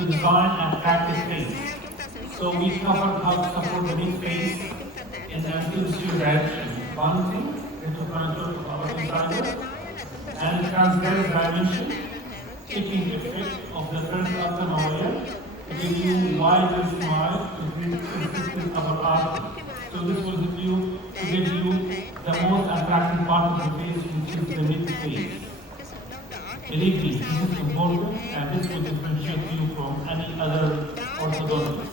to design an attractive face. So we covered how to support the mid-face in an anterior direction, balancing, retrocontour of our incisors, and transverse dimension, taking the effect of the first upper molar to give you wider smile to create consistent upper arch. So this will give you the most attractive part of the face, which is the mid-face. Believe me, this is important, and this will differentiate you from any other orthodontist.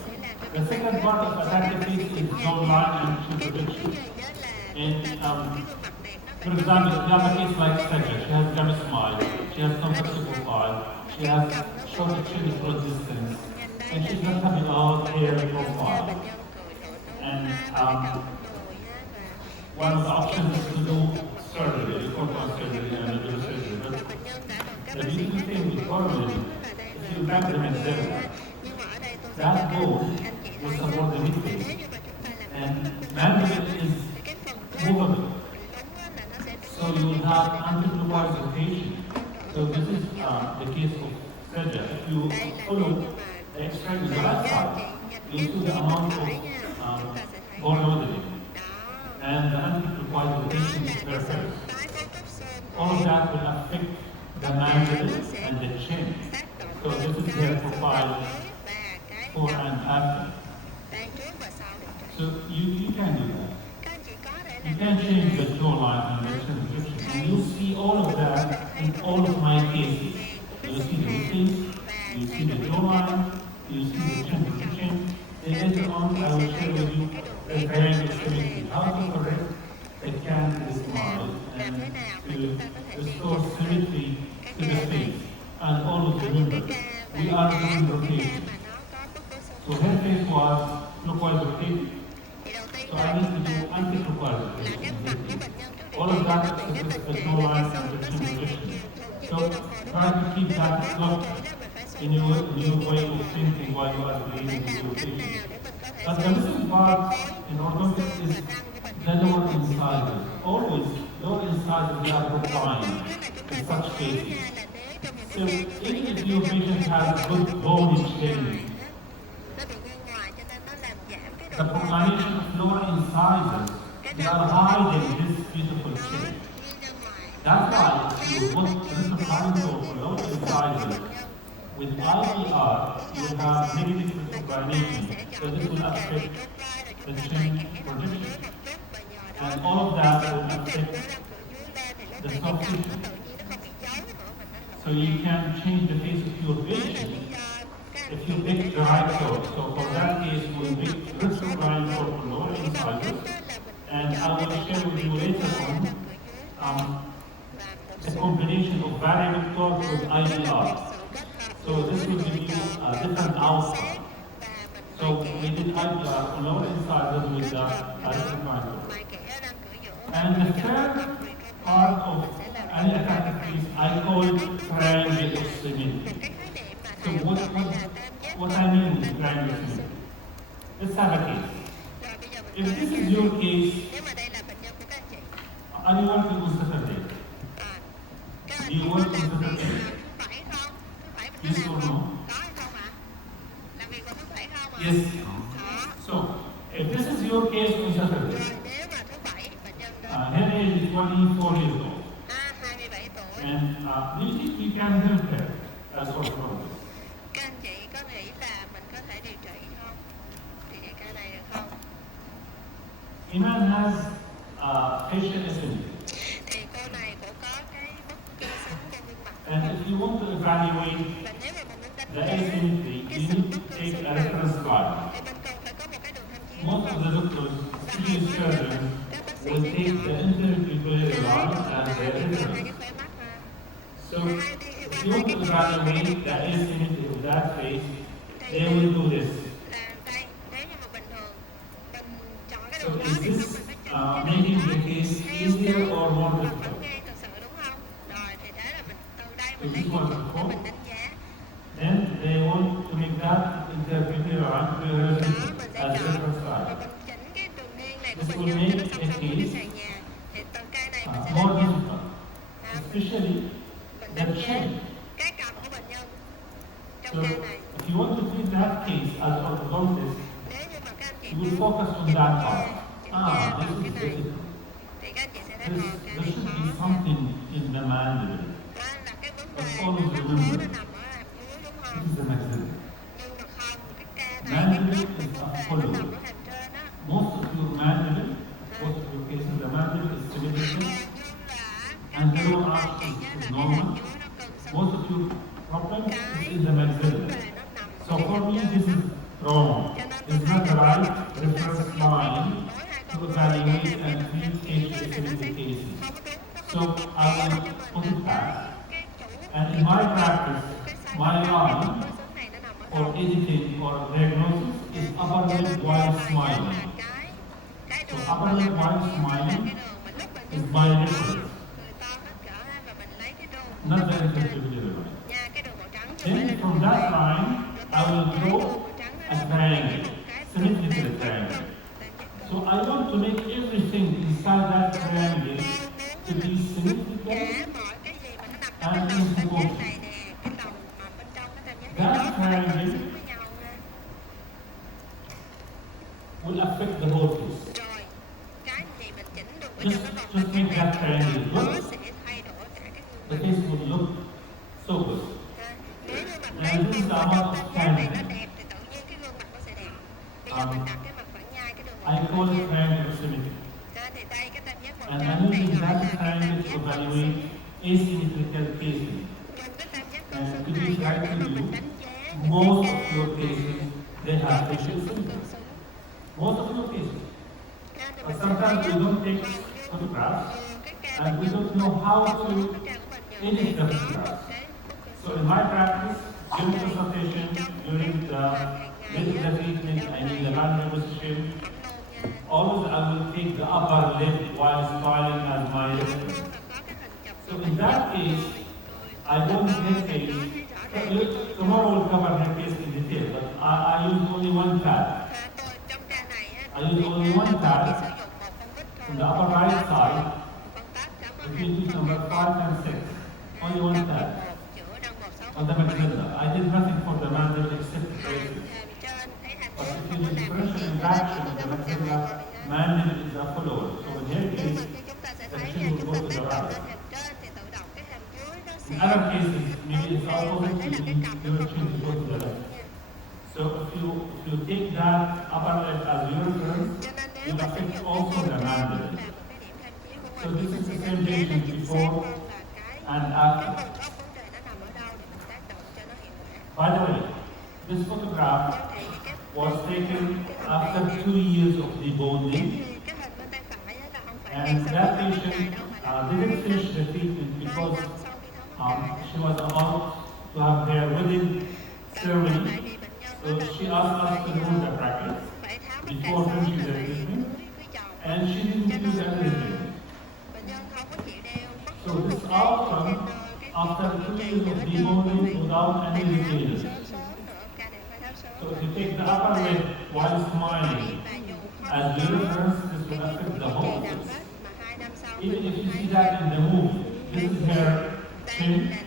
The second part of attractive face is jawline and chin projection. And for example, if you have a case like Saja, she has gummy smile, she has no flexible eye, she has short chin throat distance, and she's not having a hairy profile. And one of the options is to do surgery, cortical surgery and regular surgery. But the beautiful thing with Bogan, if you back them at zero, that bone will support the midface, and mandible is movable. So you will have anti-clockwise rotation. So this is the case of Saja. If you follow the X-ray with the left side, you see the amount of bone modeling. And the anti-clockwise rotation is perfect. All of that will affect the mandible and the chin. So this is their profile before and after. So you can do that. You can change the jawline and the chin projection. And you'll see all of that in all of my cases. You'll see the face, you see the jawline, you see the chin projection. And later on, I will share with you the variant symmetry, how to correct the candid smile and to restore symmetry to the face. And always remember, we are doing rotation. So her face was clockwise rotated. So I need to do anti-clockwise rotation. All of that is the jawline and the chin projection. So try to keep that locked in your way of thinking while you are creating the rotation. But the missing part in orthodontics is the lower incisors. Always, lower incisors they are profined in such cases. So even if your patient has good bone exchange, the proclination of lower incisors, they are hiding this beautiful shape. That's why if you put retrocontour for lower incisors with IPR, you will have negative retroclination. So this will affect the chin projection. And all of that will affect the soft tissue. So you can change the face of your patient if you pick the right throat. So for that case, we'll pick retroclination for lower incisors. And I will share with you later on the combination of variable torque with IPR. So this will give you a different outcome. So we did IPR on lower incisors with the retroclination. And the third part of any attractive face I call triangle of symmetry. So what I mean with triangle of symmetry? Let's have a case. If this is your case, are you working on Saturday? Do you work on Saturday? Yes or no? Yes. So, if this is your case on Saturday, her age is 24 years old. And do you think you can help her as orthodontist? Iman has facial asymmetry. And if you want to evaluate the asymmetry, you need to take a reference slide. Most of the doctors, especially surgeons, will take the interpupillary line as their reference. So if you want to evaluate the asymmetry of that face, they will do this. So is this making the case easier or more difficult? So this was before. Then they want to make that interpupillary line as reference line. This will make a case more difficult, especially the chin. So If you want to treat that case as orthodontist, you will focus on that part. This is there should be something in the mandible. But always remember, this is the maxilla. Mandible is a follower. Most of your mandible, most of your cases, the mandible is symmetrical and the lower arch is normal. Most of your problem is in the maxilla. So for me, this is wrong. It's not the right reference line to evaluate and treat facial asymmetry cases. So I will put it back. And in my practice, my line for editing or diagnosis is upper lip while smiling. So upper lip while smiling is my reference, not the interchangeable line. Then from that line, I will draw a triangle, symmetrical triangle. So I want to make everything inside that triangle to be symmetrical and in proportion. That triangle will affect the whole face. Just make that triangle good. The face will look so good. And this is the amount of triangle. I call it triangle symmetry. And I'm using that triangle to evaluate asymmetrical cases. And to be right to you, most of your cases, they have facial symmetry. Most of your cases. But sometimes we don't take photographs and we don't know how to edit the photographs. So in my practice, during consultation, during the medical treatment, I mean the manual position, always I will take the upper lip while smiling as my reference. So in that case, I won't hesitate. Tomorrow we'll cover her case in detail, but I use only one pad. I use only one pad on the upper right side between tooth number 5 and 6. Only one pad on the maxilla. I did nothing for the mandible except braces. But if you do differential interaction with the maxilla, mandible is a follower. So in her case, the chin will go to the right. In other cases, maybe it's opposite, your chin will go to the left. So if you take that upper lip as your reference, you affect also the mandible. So this is the same patient before and after. By the way, this photograph was taken after 2 years of debonding, and that patient didn't finish the treatment because she was about to have her wedding ceremony. So she asked us to remove the brackets before finishing the treatment, and she didn't use any treatment. So this outcome after 2 years of debonding without any retainers. So if you take the upper lip while smiling as the reference, this will affect the whole face. Even if you see that in the movie, this is her chin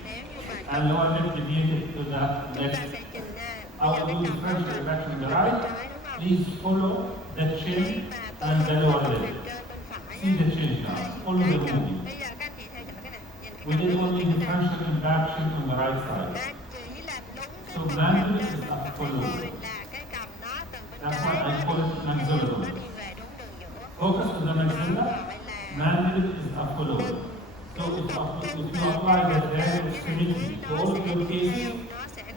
and lower lip deviated to the left. I will do the first reduction on the right. Please follow the chin and the lower lip. See the chin now. Follow the movie. We did only differential interaction on the right side. So mandible is a follower. That's why I call it maxillotomy. Focus on the maxilla. Mandible is a follower. So if you apply the triangle symmetry to all of your cases,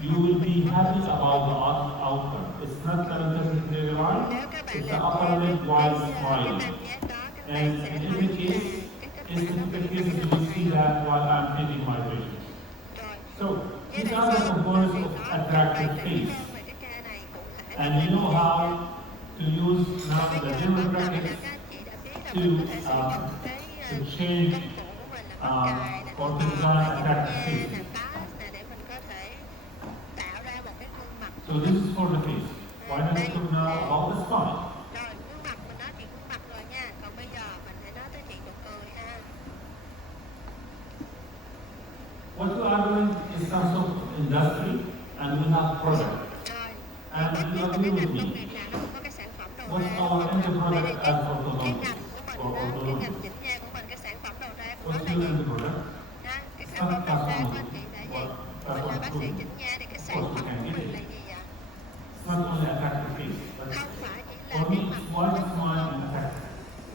you will be happy about the outcome. It's not the intermediate line, it's the upper lip while smiling. And in every case, in the cases you will see that while I'm treating my patients. So these are the components of attractive face. And you know how to use now the general brackets to change or to design attractive face. So this is for the face. Why don't we talk now about the spine? What we are doing is some sort of industry, and we have product. And you agree with me. What's our end product as orthodontics or orthodontics? What's your end product? Not cosmetic. What? That's what food. Of course, you can get it. It's not only attractive face, but for me, it's white smile and attractive.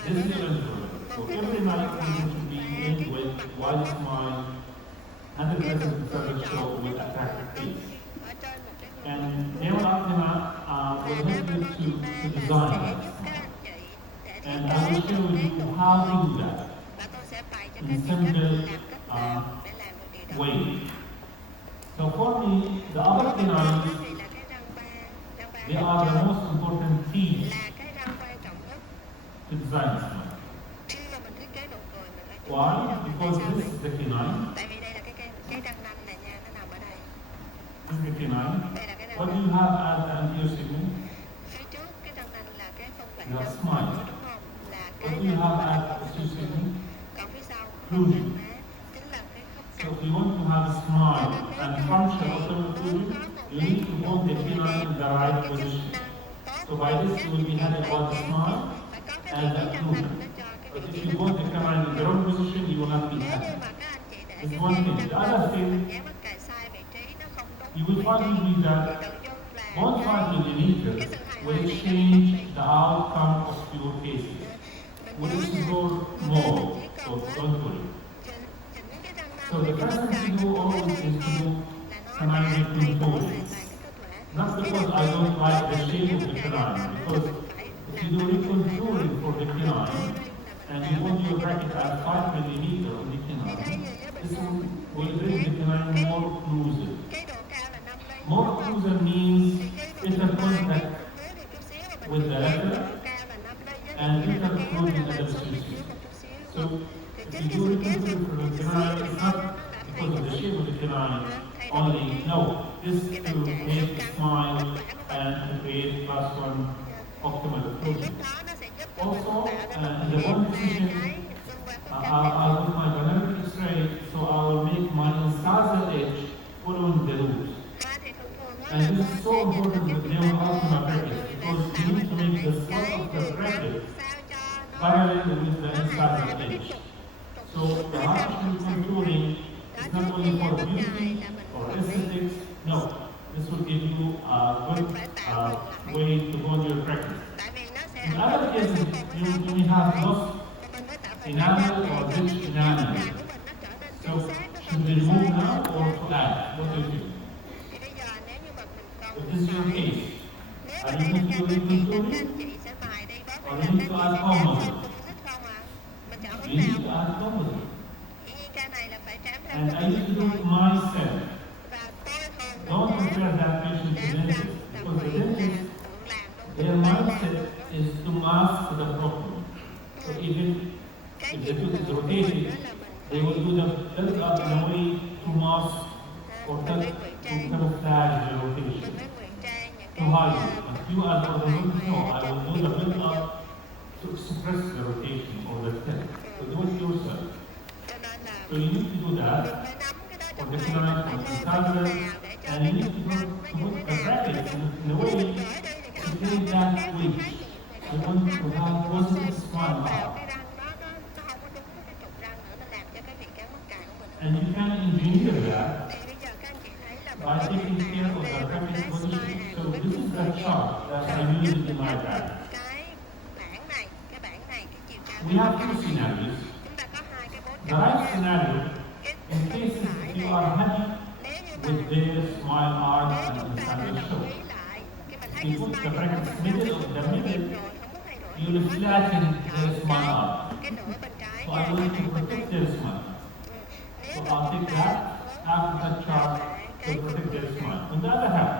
This is your end product. So every night you need to be in with white smile, 100% service show with attractive face. And Damon Optima will help you to design that. And I will share with you how to do that in simple way. So for me, the upper canines, they are the most important teeth to design this one. Why? Because this is the canine. This is the canine. What do you have as an anterior segment? You have smile. What do you have as posterior segment? Occlusion. So if you want to have a smile and function of the occlusion, you need to hold the canine in the right position. So by this you will be having about the smile and the occlusion. But if you hold the canine in the wrong position, you will not be happy. That's one thing. The other thing, you will find with me that 0.5 millimeter will change the outcome of your cases. Will explore more, so don't worry. So the first thing to do always is to do canine contouring. Not because I don't like the shape of the canine, because if you do recontouring for the canine, and you hold your bracket at 5 millimeter on the canine, this will bring the canine more occlusive. More occlusive means better contact with the leather and better occlusion at the surface. So if you do recontouring for the canine, it's not because of the shape of the canine only. No, this to make the smile and to create plus one optimal occlusion. Also, in the bone position, I'll put my dynamic X-ray, so I will make my incisor edge following the root. And this is so important with Damon Optima bracket, because you need to make the slot of the bracket parallel with the incisor edge. So the artificial contouring is not only for beauty or aesthetics, no. This will give you a good way to hold your practice. In other cases, you may have lost enamel or rich enamel. So, should we remove now or to add? What do you think? If this is your case, are you going to do recontouring or you need to add composite? You need to add composite. And I need to do it myself. Don't compare that patient to dentist, because the dentist, their mindset is to mask the problem. So even if the tooth is rotated, they will do the build up in a way to mask or to camouflage the rotation, to hide it. But you are for the moment, no, I will do the build up to express the rotation or the tip. So do it yourself. So you need to do that for the canine, for the incisor, and you need to put the bracket in a way to create that weight. I want to have positive smile out. And you can engineer that by taking care of the bracket position. So this is the chart that I use in my bag. We have two scenarios. The right scenario, in cases if you are happy with their smile arch and incisor show, you put the bracket middle of the middle, you will flatten their smile arch. So I will need to protect their smile. So I'll take that after that chart to protect their smile. On the other hand,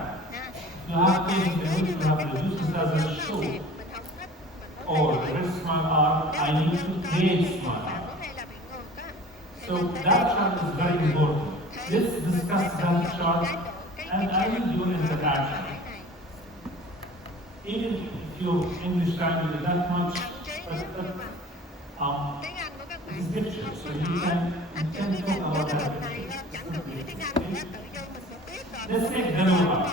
if you have cases in which you have reduced incisor show or the rest smile arch, I need to create smile arch. So that chart is very important. Let's discuss that chart and I need your interaction. Even if your English language is that much, it's pictures, so you can talk about that. Let's take the lower arch.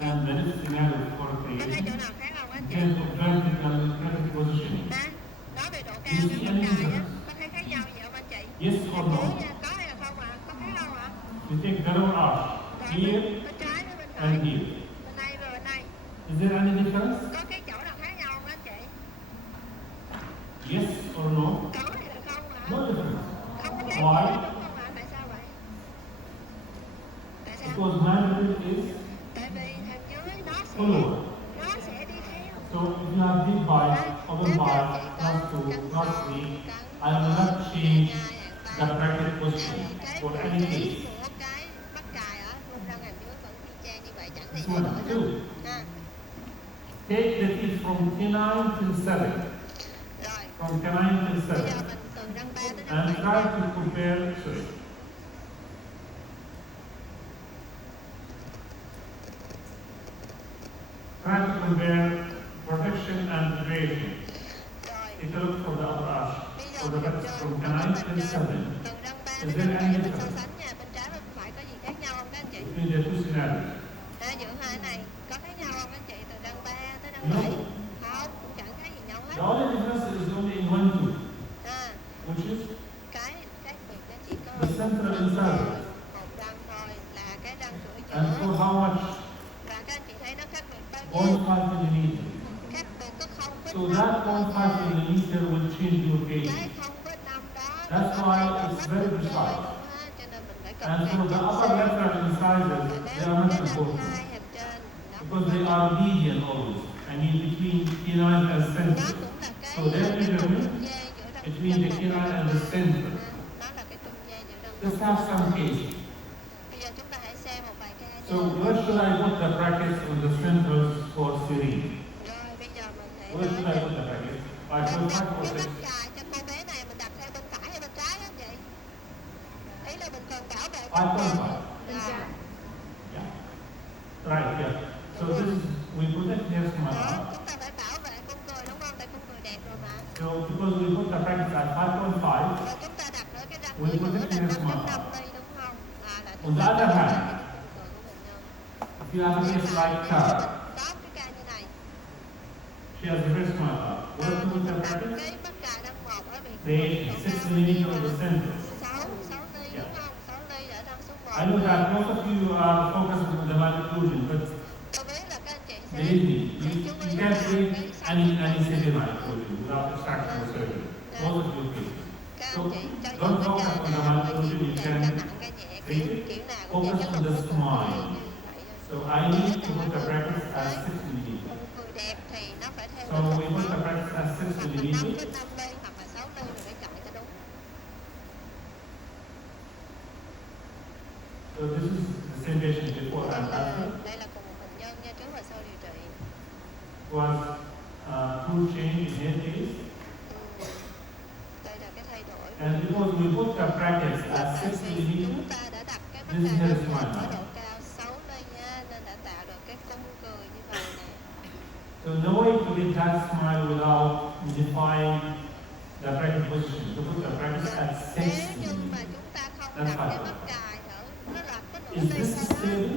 and the next scenario for Có thấy creation, chỗ nào khác không á you chị? can put vertical positioning. Đó, nói về độ Do cao you với see mức any cài á, difference? có thấy khác nhau gì không anh chị? Yes Bên or dưới no? nha, có hay là không ạ? Có thấy không ạ? You take double arch Rồi here bên trái với bên phải, and here. bên đây và bên đây. Is there any difference? Có cái chỗ nào khác nhau không anh chị? Yes or no? Có hay là không ạ? No difference. Không có khác Why? gì hết, đúng không ạ? Tại sao vậy? Tại sao? Because mandrel is Tại vì thằng dưới follower. nó sẽ đi theo. So if you have deep bite, open bite, class 2, class 3, I will not change the bracket position for any case. Của cái mắc cài ở vùng răng hàm dưới vẫn y chang như vậy, chẳng thể This thay one đổi too. hết. Ha. Take the teeth from canine till 7. Rồi, From canine till bây 7. giờ mình từ răng 3 tới răng And 7. try to compare, sorry. Try to compare protection and creation. Rồi, Take a look for the upper arch. bây giờ For the mình rest trên from có canine phần till trên 7. từ răng 3 Is tới there răng 7 any mình so difference sánh nha, bên trái bên phải có gì khác nhau không các anh chị? Between the two scenarios. Giữa hai này có khác nhau không anh chị? Từ răng 3 tới răng No. 7. Không, cũng chẳng khác gì nhau The hết. only difference is only in one tooth, À, which is cái khác biệt nó chỉ có the central incisor. một răng thôi, là cái răng sủi And for chữa. how much? Và các anh chị thấy nó khác biệt bao nhiêu? 0.5 millimeter. Khác biệt có So 0,5 that 0.5 millimeter will change your cái case. 0,5 đó That's nó why thay đổi it's hết very cuộc chơi precise. luôn ha, cho nên mình phải cần And càng for the chính upper xác. lateral incisors, Và they nếu are not cái răng important hai hàm trên nó because they are median always. I mean between canine and nó center. cũng là cái So their cái measurement trung gian giữa răng between the chân canine and the center. nó là cái trung gian giữa răng Let's chân. have some cases. Bây giờ chúng ta hãy xem một vài ca So nha. where should I put the brackets on the centers for serine? Rồi bây giờ mình hãy Where nói should I về put the brackets? I bên put đặt 5 or cái 6. mắc cài cho cô bé này mình đặt theo bên phải hay bên trái á chị? Ý là mình cần bảo vệ con 5.5. người. Rồi. Yeah. Right, yeah. So this is, we protect hair Đó, smile. chúng ta phải bảo vệ con người đúng không? Tại con người đẹp rồi mà. So because we put the brackets at 5.5, Và chúng ta đặt ở cái răng We cửa protect là hair 5.5 smile. ly đúng không? Là On chúng the ta other bảo vệ hand, cái con người của bệnh nhân. if you have a face like her, Có cái ca như này. she has a very small heart. Where to put the Đặt brackets? cái mắc cài răng 1 ở vị trí Creation, 6 millimeter on the center. 6 ly đúng không? 6 ly ở răng số 1. I know that most of you are focused on the malocclusion, but Tôi biết là các anh chị sẽ believe me, sẽ you, chú you ý can't vào treat cái any severe malocclusion without extraction or surgery. Most of your cases. các So anh chị cho dù don't cái focus ca on the nào malocclusion, you ca can nặng ca nhẹ treat kiểu it. kiểu nào cũng vậy, Focus cái on lực the của con người smile. như vậy. So I need to put the brackets at 6 millimeter. Con người đẹp thì nó phải theo So we put the brackets at 6 hoặc là 5 millimeter. đến 5 ly hoặc là 6 ly mình phải chọn cho đúng. So this is the same patient before and after. Đây là cùng một bệnh nhân nha, trước và sau điều trị. Was full change in hair case. Đây là cái thay đổi. And because we put the brackets at 6 Chúng millimeter, ta đã đặt cái This mắc cài is răng smile. ở độ cao 6 ly nha, nên đã tạo được cái cung cười như vậy nè. so no way to get that smile without modifying the bracket position. To put the brackets at 6 Nếu như mà millimeter. chúng ta không That's đặt cái fine. mắc cài ở nó là cái nửa Is ly this sau đó stable?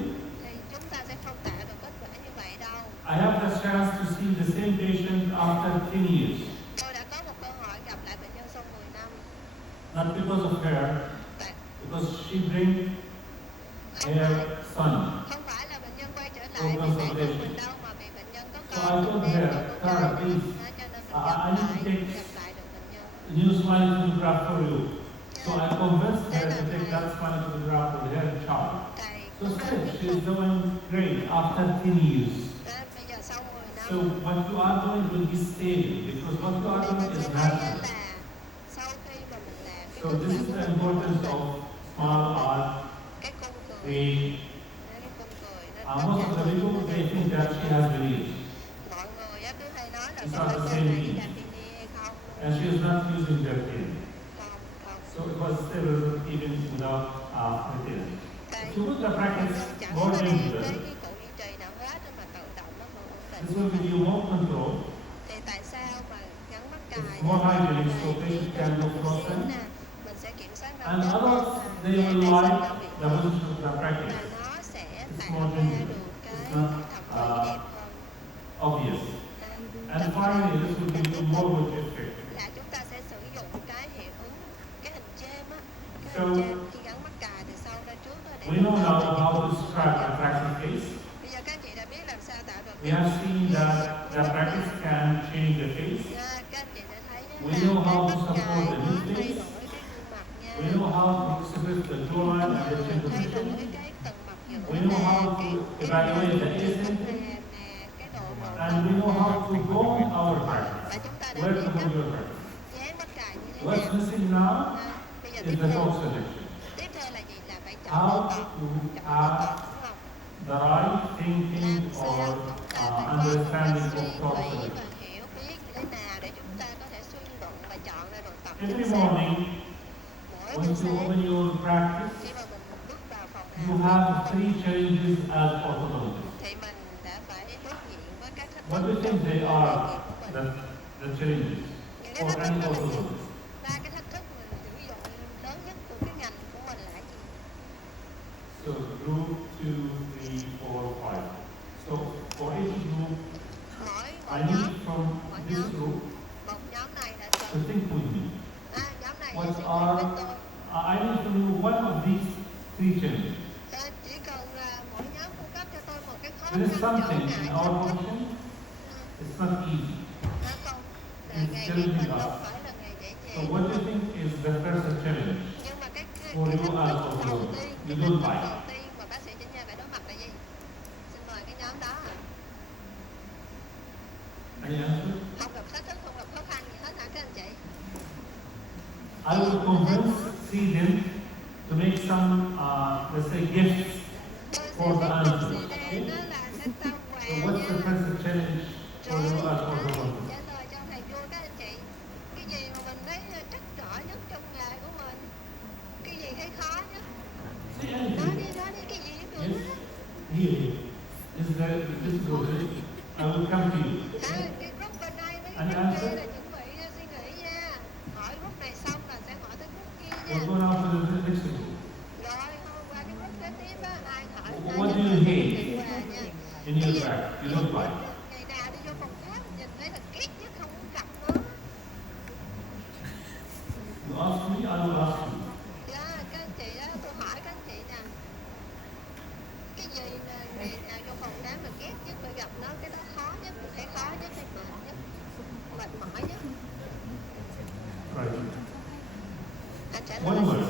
thì chúng ta sẽ không tạo được kết quả như vậy đâu. I have the chance to see the same patient after 10 years. Tôi đã có một cơ hội gặp lại bệnh nhân sau 10 năm. Not because of her, Tại because she brings không her phải, son. không phải là bệnh nhân quay trở lại Oh, vì bản thân consultation. mình đâu, mà vì bệnh nhân có So I con told mình đem her, cho con Tara, trai please, nữa. Cho nên mình I need to take gặp lại được bệnh nhân. new smile photograph for you. So I convinced her to take that smile photograph with her child. Thầy So cũng nói still, với she's doing great after 10 years. bây giờ sau 10 năm So what you are doing will be stable because what you are thì doing mình sẽ is thấy natural. là sau khi mà mình làm cái So kết this quả is của the mình, importance of small art cái cung cười, creation. cái cung cười nó Most of the people they think that she has veneers mọi người á cứ hay nói là It's có not phải the con same này đi thing. làm bini hay không. and she is not using their pen. Không, không. So it was stable even without material. Tại If you put the brackets chẳng more có đem dangerous, cái cụ duy trì nào hết mà tự động nó vẫn ổn this định. will give you more control. Thì tại sao mà gắn mắc cài It's more hygienic so patient can look closer. mình sẽ kiểm soát And tốt others, hơn they để will vệ sinh like răng miệng the hơn. position of the Và bracket. nó sẽ It's tạo more ra dangerous. được It's cái not thẩm We have seen that the practice can change the face. Các anh chị sẽ thấy đó We là know cái how bước to support chài the nó new thay face. đổi cái gương mặt nha. We know how to express the jawline and the chin Thay đổi position. cái tầng mặt giữa We know nè, how cái to evaluate the cái asymmetry. nè, cái độ mượt And we know how to hone our practice. và chúng ta đã Where biết to cách hone your practice. dán bắt cài như thế What's nào. missing now Bây giờ is tiếp the theo torque selection. là gì? Là phải chọn How độ to cọc, đúng have không? the right thinking Làm sao or chúng ta phải có understanding suy of torque nghĩ selection. và hiểu biết như thế nào để chúng ta có thể suy luận và chọn ra độ cọc Every chính xác. morning, Mỗi when buổi you sáng open your practice, khi mà mình bước vào phòng you làm have việc three challenges as orthodontist. thì mình đã phải đối diện với các thách What thức do you trong think they công are, việc của mình. the challenges Những cái for thách thức any đó là gì? orthodontist? Ba cái thách thức mình sử dụng lớn nhất của cái ngành của mình là gì? So group 2, 3, 4, 5. So for each group, Mỗi I nhóm, need from this group một nhóm này là to think with me. nhóm này What sẽ suy nghĩ are, với tôi. I need from you one of these three challenges. Chỉ cần là mỗi nhóm cung cấp cho tôi một cái khó There is khăn trở something ngại in thách our thức. function, it's not easy. Nó không là It's nghề nghiệp challenging mình us. không phải là nghề dễ So dàng. what do you think is the first challenge? Nhưng mà cái For thách you thức as đầu orthodontist, tiên, you cái don't thách thức like. đầu tiên mà bác sĩ chỉnh nha phải đối mặt là gì? Xin mời cái nhóm đó ạ. Any answer? Không gặp thách thức, không gặp khó khăn gì hết hả các anh chị? I will convince them to make some, let's say, gifts for the answer. Okay? Nó là sẽ trao quà So what's the nha. first challenge for you as orthodontist? Trả lời cho thầy vua các anh chị. Cái gì mà mình thấy trắc trở nhất trong nghề của mình? Cái gì thấy khó nhất? Say Nói anything. đi cái gì cũng Yes. được hết. Here. This is good. I will come to you. Cái group bên đây với Anh cái group answer? kia là chuẩn bị suy nghĩ nha. Hỏi group này xong là sẽ hỏi tới group kia nha. We'll go now to the next group. Rồi hôm qua cái group kế tiếp á, ai hỏi What do you hate quà nha. in your practice? You don't like. Ngày nào đi vô phòng khám nhìn thấy là ghét nhất không muốn gặp nữa. You ask me, I will ask you. Dạ, các anh chị đó, tôi hỏi các anh chị nè. Cái gì là ngày nào vô phòng khám mà ghét nhất phải gặp nó, cái đó khó nhất, mình thấy khó nhất hay mệt nhất, mệt mỏi nhất. Right. Anh trả One lời word.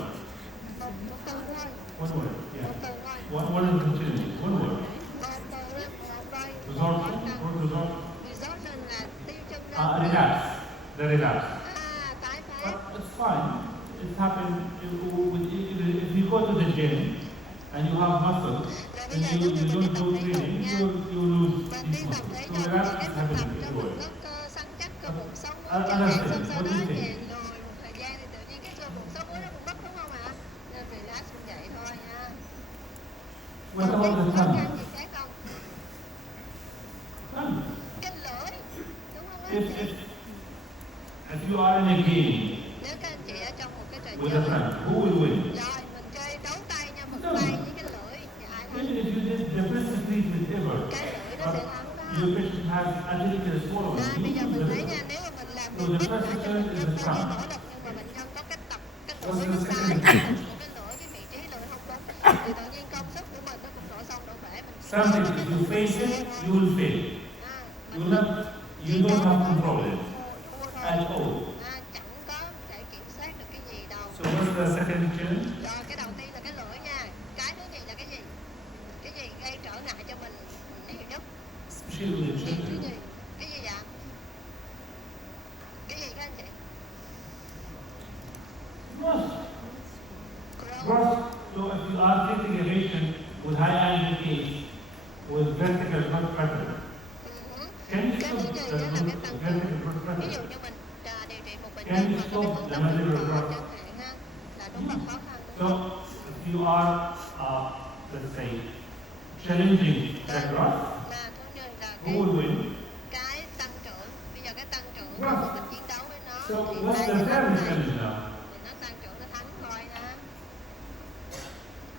một từ thôi, One word. một Yeah. từ thôi. One of the challenges. One word. Một từ đó, một đây. Resorption. Word resorption. Resorption là tiêu chân Relax. The relax. tái phát. But it's fine. It's happened if you go to the gym and you have muscles and you don't do training, you lose Mình these đi tập muscles. thể So dục relax thì cái is mình tập happening cho mình everywhere. có cơ săn chắc, cơ bụng sống Anh chẳng hạn, thấy, xong sau what đó do you think? về lùi một thời gian thì tự nhiên cái cơ bụng sống nó cũng mất đúng không ạ? Nên relax cũng vậy thôi nha. What Còn cái about the khó tongue? khăn gì khác không? Tongue. Cái lưỡi, đúng không If, anh chị? if you are in a game Nếu các anh chị ở trong một cái trò with a chơi, friend, who will win? rồi mình chơi đấu tay nha, một tay với cái lưỡi thì ai thắng? Even if you did the best treatment ever, Cái lưỡi nó sẽ thắng đó. your patient has agitated swallowing. Bây giờ You mình lose thấy the nha, nếu mà mình làm So việc the tất first cả cho turn bệnh is nhân the bao nhiêu tongue. nỗ lực nhưng mà bệnh nhân có cái What's lưỡi nó the sai, second? cái lưỡi, cái vị trí lưỡi không đúng thì tự nhiên công sức của mình nó cũng đổ xong đổ bể mình Something, if you face it, you will fail. You don't have control it at all. chẳng có thể kiểm soát được cái gì đâu. So what's the second challenge? Rồi cái đầu tiên là cái lưỡi nha, cái thứ nhì là cái gì gây trở ngại cho mình nhiều nhất. Especially with the Cái thứ children. nhì, cái gì vậy? Cái gì các anh chị? Growth. Growth. Growth. So if you are treating a patient with high angle case with vertical growth pattern, can you Cái stop thứ nhì the đó là cái tăng vertical trưởng. growth Ví dụ pattern? như mình điều trị một bệnh Can nhân you mà có stop cái hướng the tốc mandibular độ growth? chẳng hạn ha, là đúng là khó khăn. So if you are, let's say, challenging the growth, Là thứ nhì là who will win? cái tăng trưởng. Bây giờ cái tăng trưởng Growth. mà mình chiến đấu với nó So thì what's đây the cái third này challenge now? thì nó tăng trưởng nó thắng thôi ha.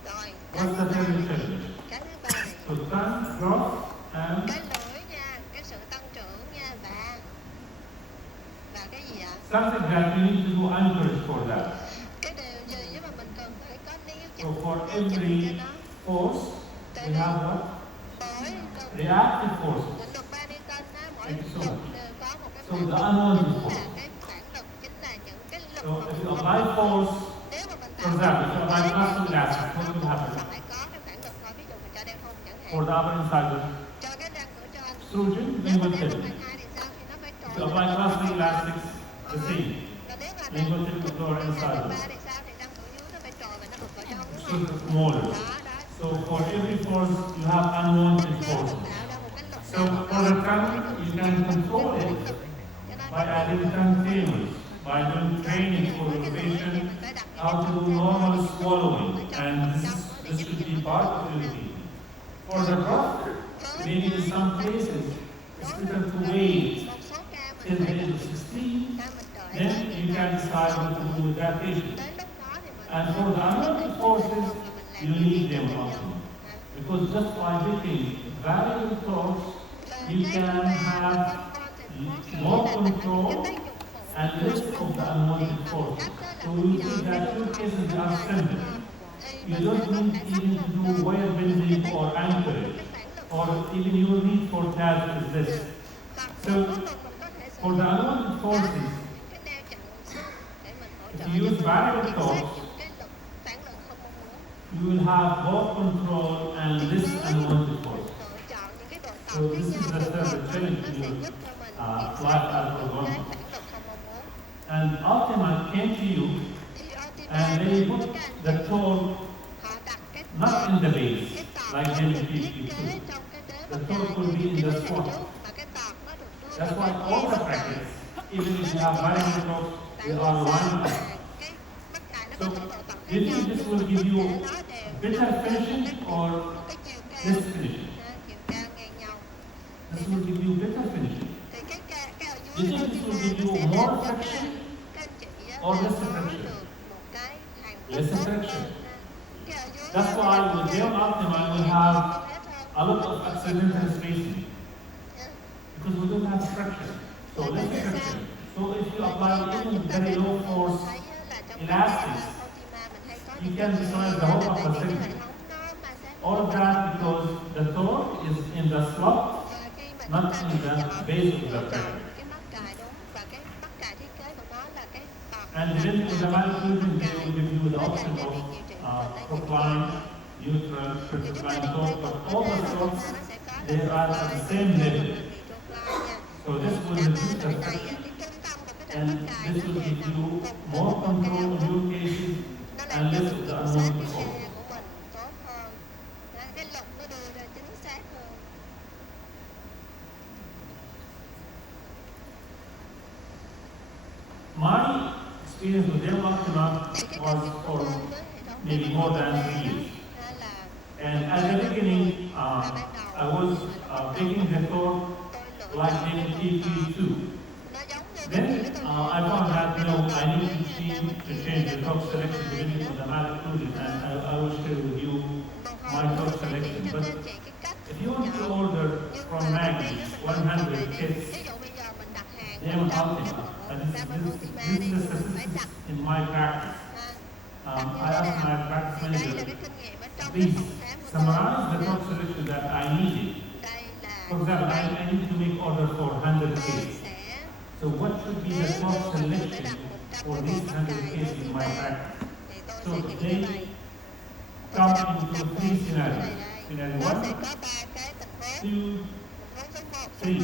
Rồi What's the third challenge? cái thứ ba này So tongue, growth, and cái lưỡi nha, cái sự tăng trưởng nha và cái gì ạ? something that you need to do anchors for that. Cái điều gì mà mình cần phải có níu So chặt for níu chặt cho every nó. force, we have what? Mỗi cơ reactive forces. Định luật ba Newton á, mỗi Thank you so luật much. đều có một cái So phản the lực, unwanted chính force. là cái phản lực, chính là những cái lực So mà if mình you không apply muốn. force, Nếu mà mình for tạo example, if you apply plastic elastic, nó what will cũng happen? phải có cái phản lực thôi. Ví dụ mình cho đeo thun chẳng For hạn, the upper incisor, cho cái răng cửa trên, extrusion, nếu mà lingual đeo tip. thun hàng hai thì sao? Thì nó phải If trồi you lên apply cái plastic thun. elastics, the same. Còn nếu mà đeo Lingual tip to thun lower hàng incisor. ba thì sao? Thì răng cửa dưới nó phải trồi và nó ụp vào trong, đúng So không? the molars. Đó, đó. So for every force, you have unwanted Nếu mình forces. tạo ra một cái lực So for the tongue, you can control it by adding tongue favors, by doing training for your patient, how to do normal swallowing, and this should be part of your routine. For the doctor, maybe in some cases, it's better to wait một số ca till mình the phải age of 16, ca mình đợi then tới you can decide what to do with that patient. tới lúc đó thì mình And for the unwanted forces, you need them also. Because just by hitting variable torques, you can have more control and less of the unwanted forces. So you think that your cases are simple. You don't need even to do wire bending or anchoring, or even your need for TAD is this. So for the unwanted forces, if you use variable torques, you will have more control and less unwanted forces. So this is the third challenge in your life as orthodontist. And Ultima came to you and they put the torque not in the base, like GMP2. The torque will be in the swap. That's why all the brackets, even if you have variable torques, they are lined up. So do you think this will give you better finishing or less finishing? This will give you better finishing. Do you think this will give you more friction or less friction? Less friction. That's why with Damon Optima we have a lot of accidental spacing. Because we don't have friction. So less friction. So if you apply even very low force elastics, you can destroy the whole upper segment. All of that because the torque is in the slot, not in the base of the bracket. And then with the malfusion, they will give you the option of propline, neutral, propline torque, but all the torques, they are at the same level. So this will reduce the friction, and this will give you more control in your cases and less of the unwanted force. My experience with Damon Optima was for maybe more than 3 years. And at the beginning, I was taking the torque like Damon T6. Then I found that I need to change the torque selection depending on the malocclusion, and I will share with you my torque selection. But if you want to order from Maggie 100 kits, Damon Optima, this is the statistics in my practice. I asked my practice manager, please summarize the torque selection that I needed. For example, I need to make order for 100 kits. So what should be the torque selection for these 100 cases in my practice? So they come into 3 scenarios. Scenario 1, 2, 3.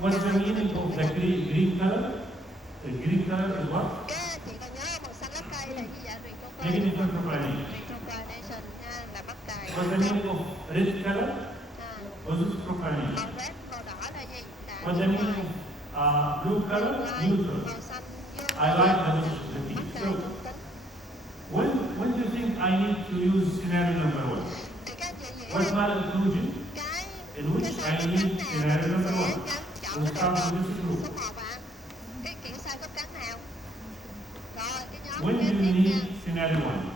What's the meaning of the green color? The green color is what? Negative propionation. What's the meaning of red color? Positive propionation. What's the meaning of blue color? Neutral. I like the positivity. So when do you think I need to use scenario number 1? What's my conclusion? In which I need scenario number 1. We'll start with this group. When do you need scenario 1?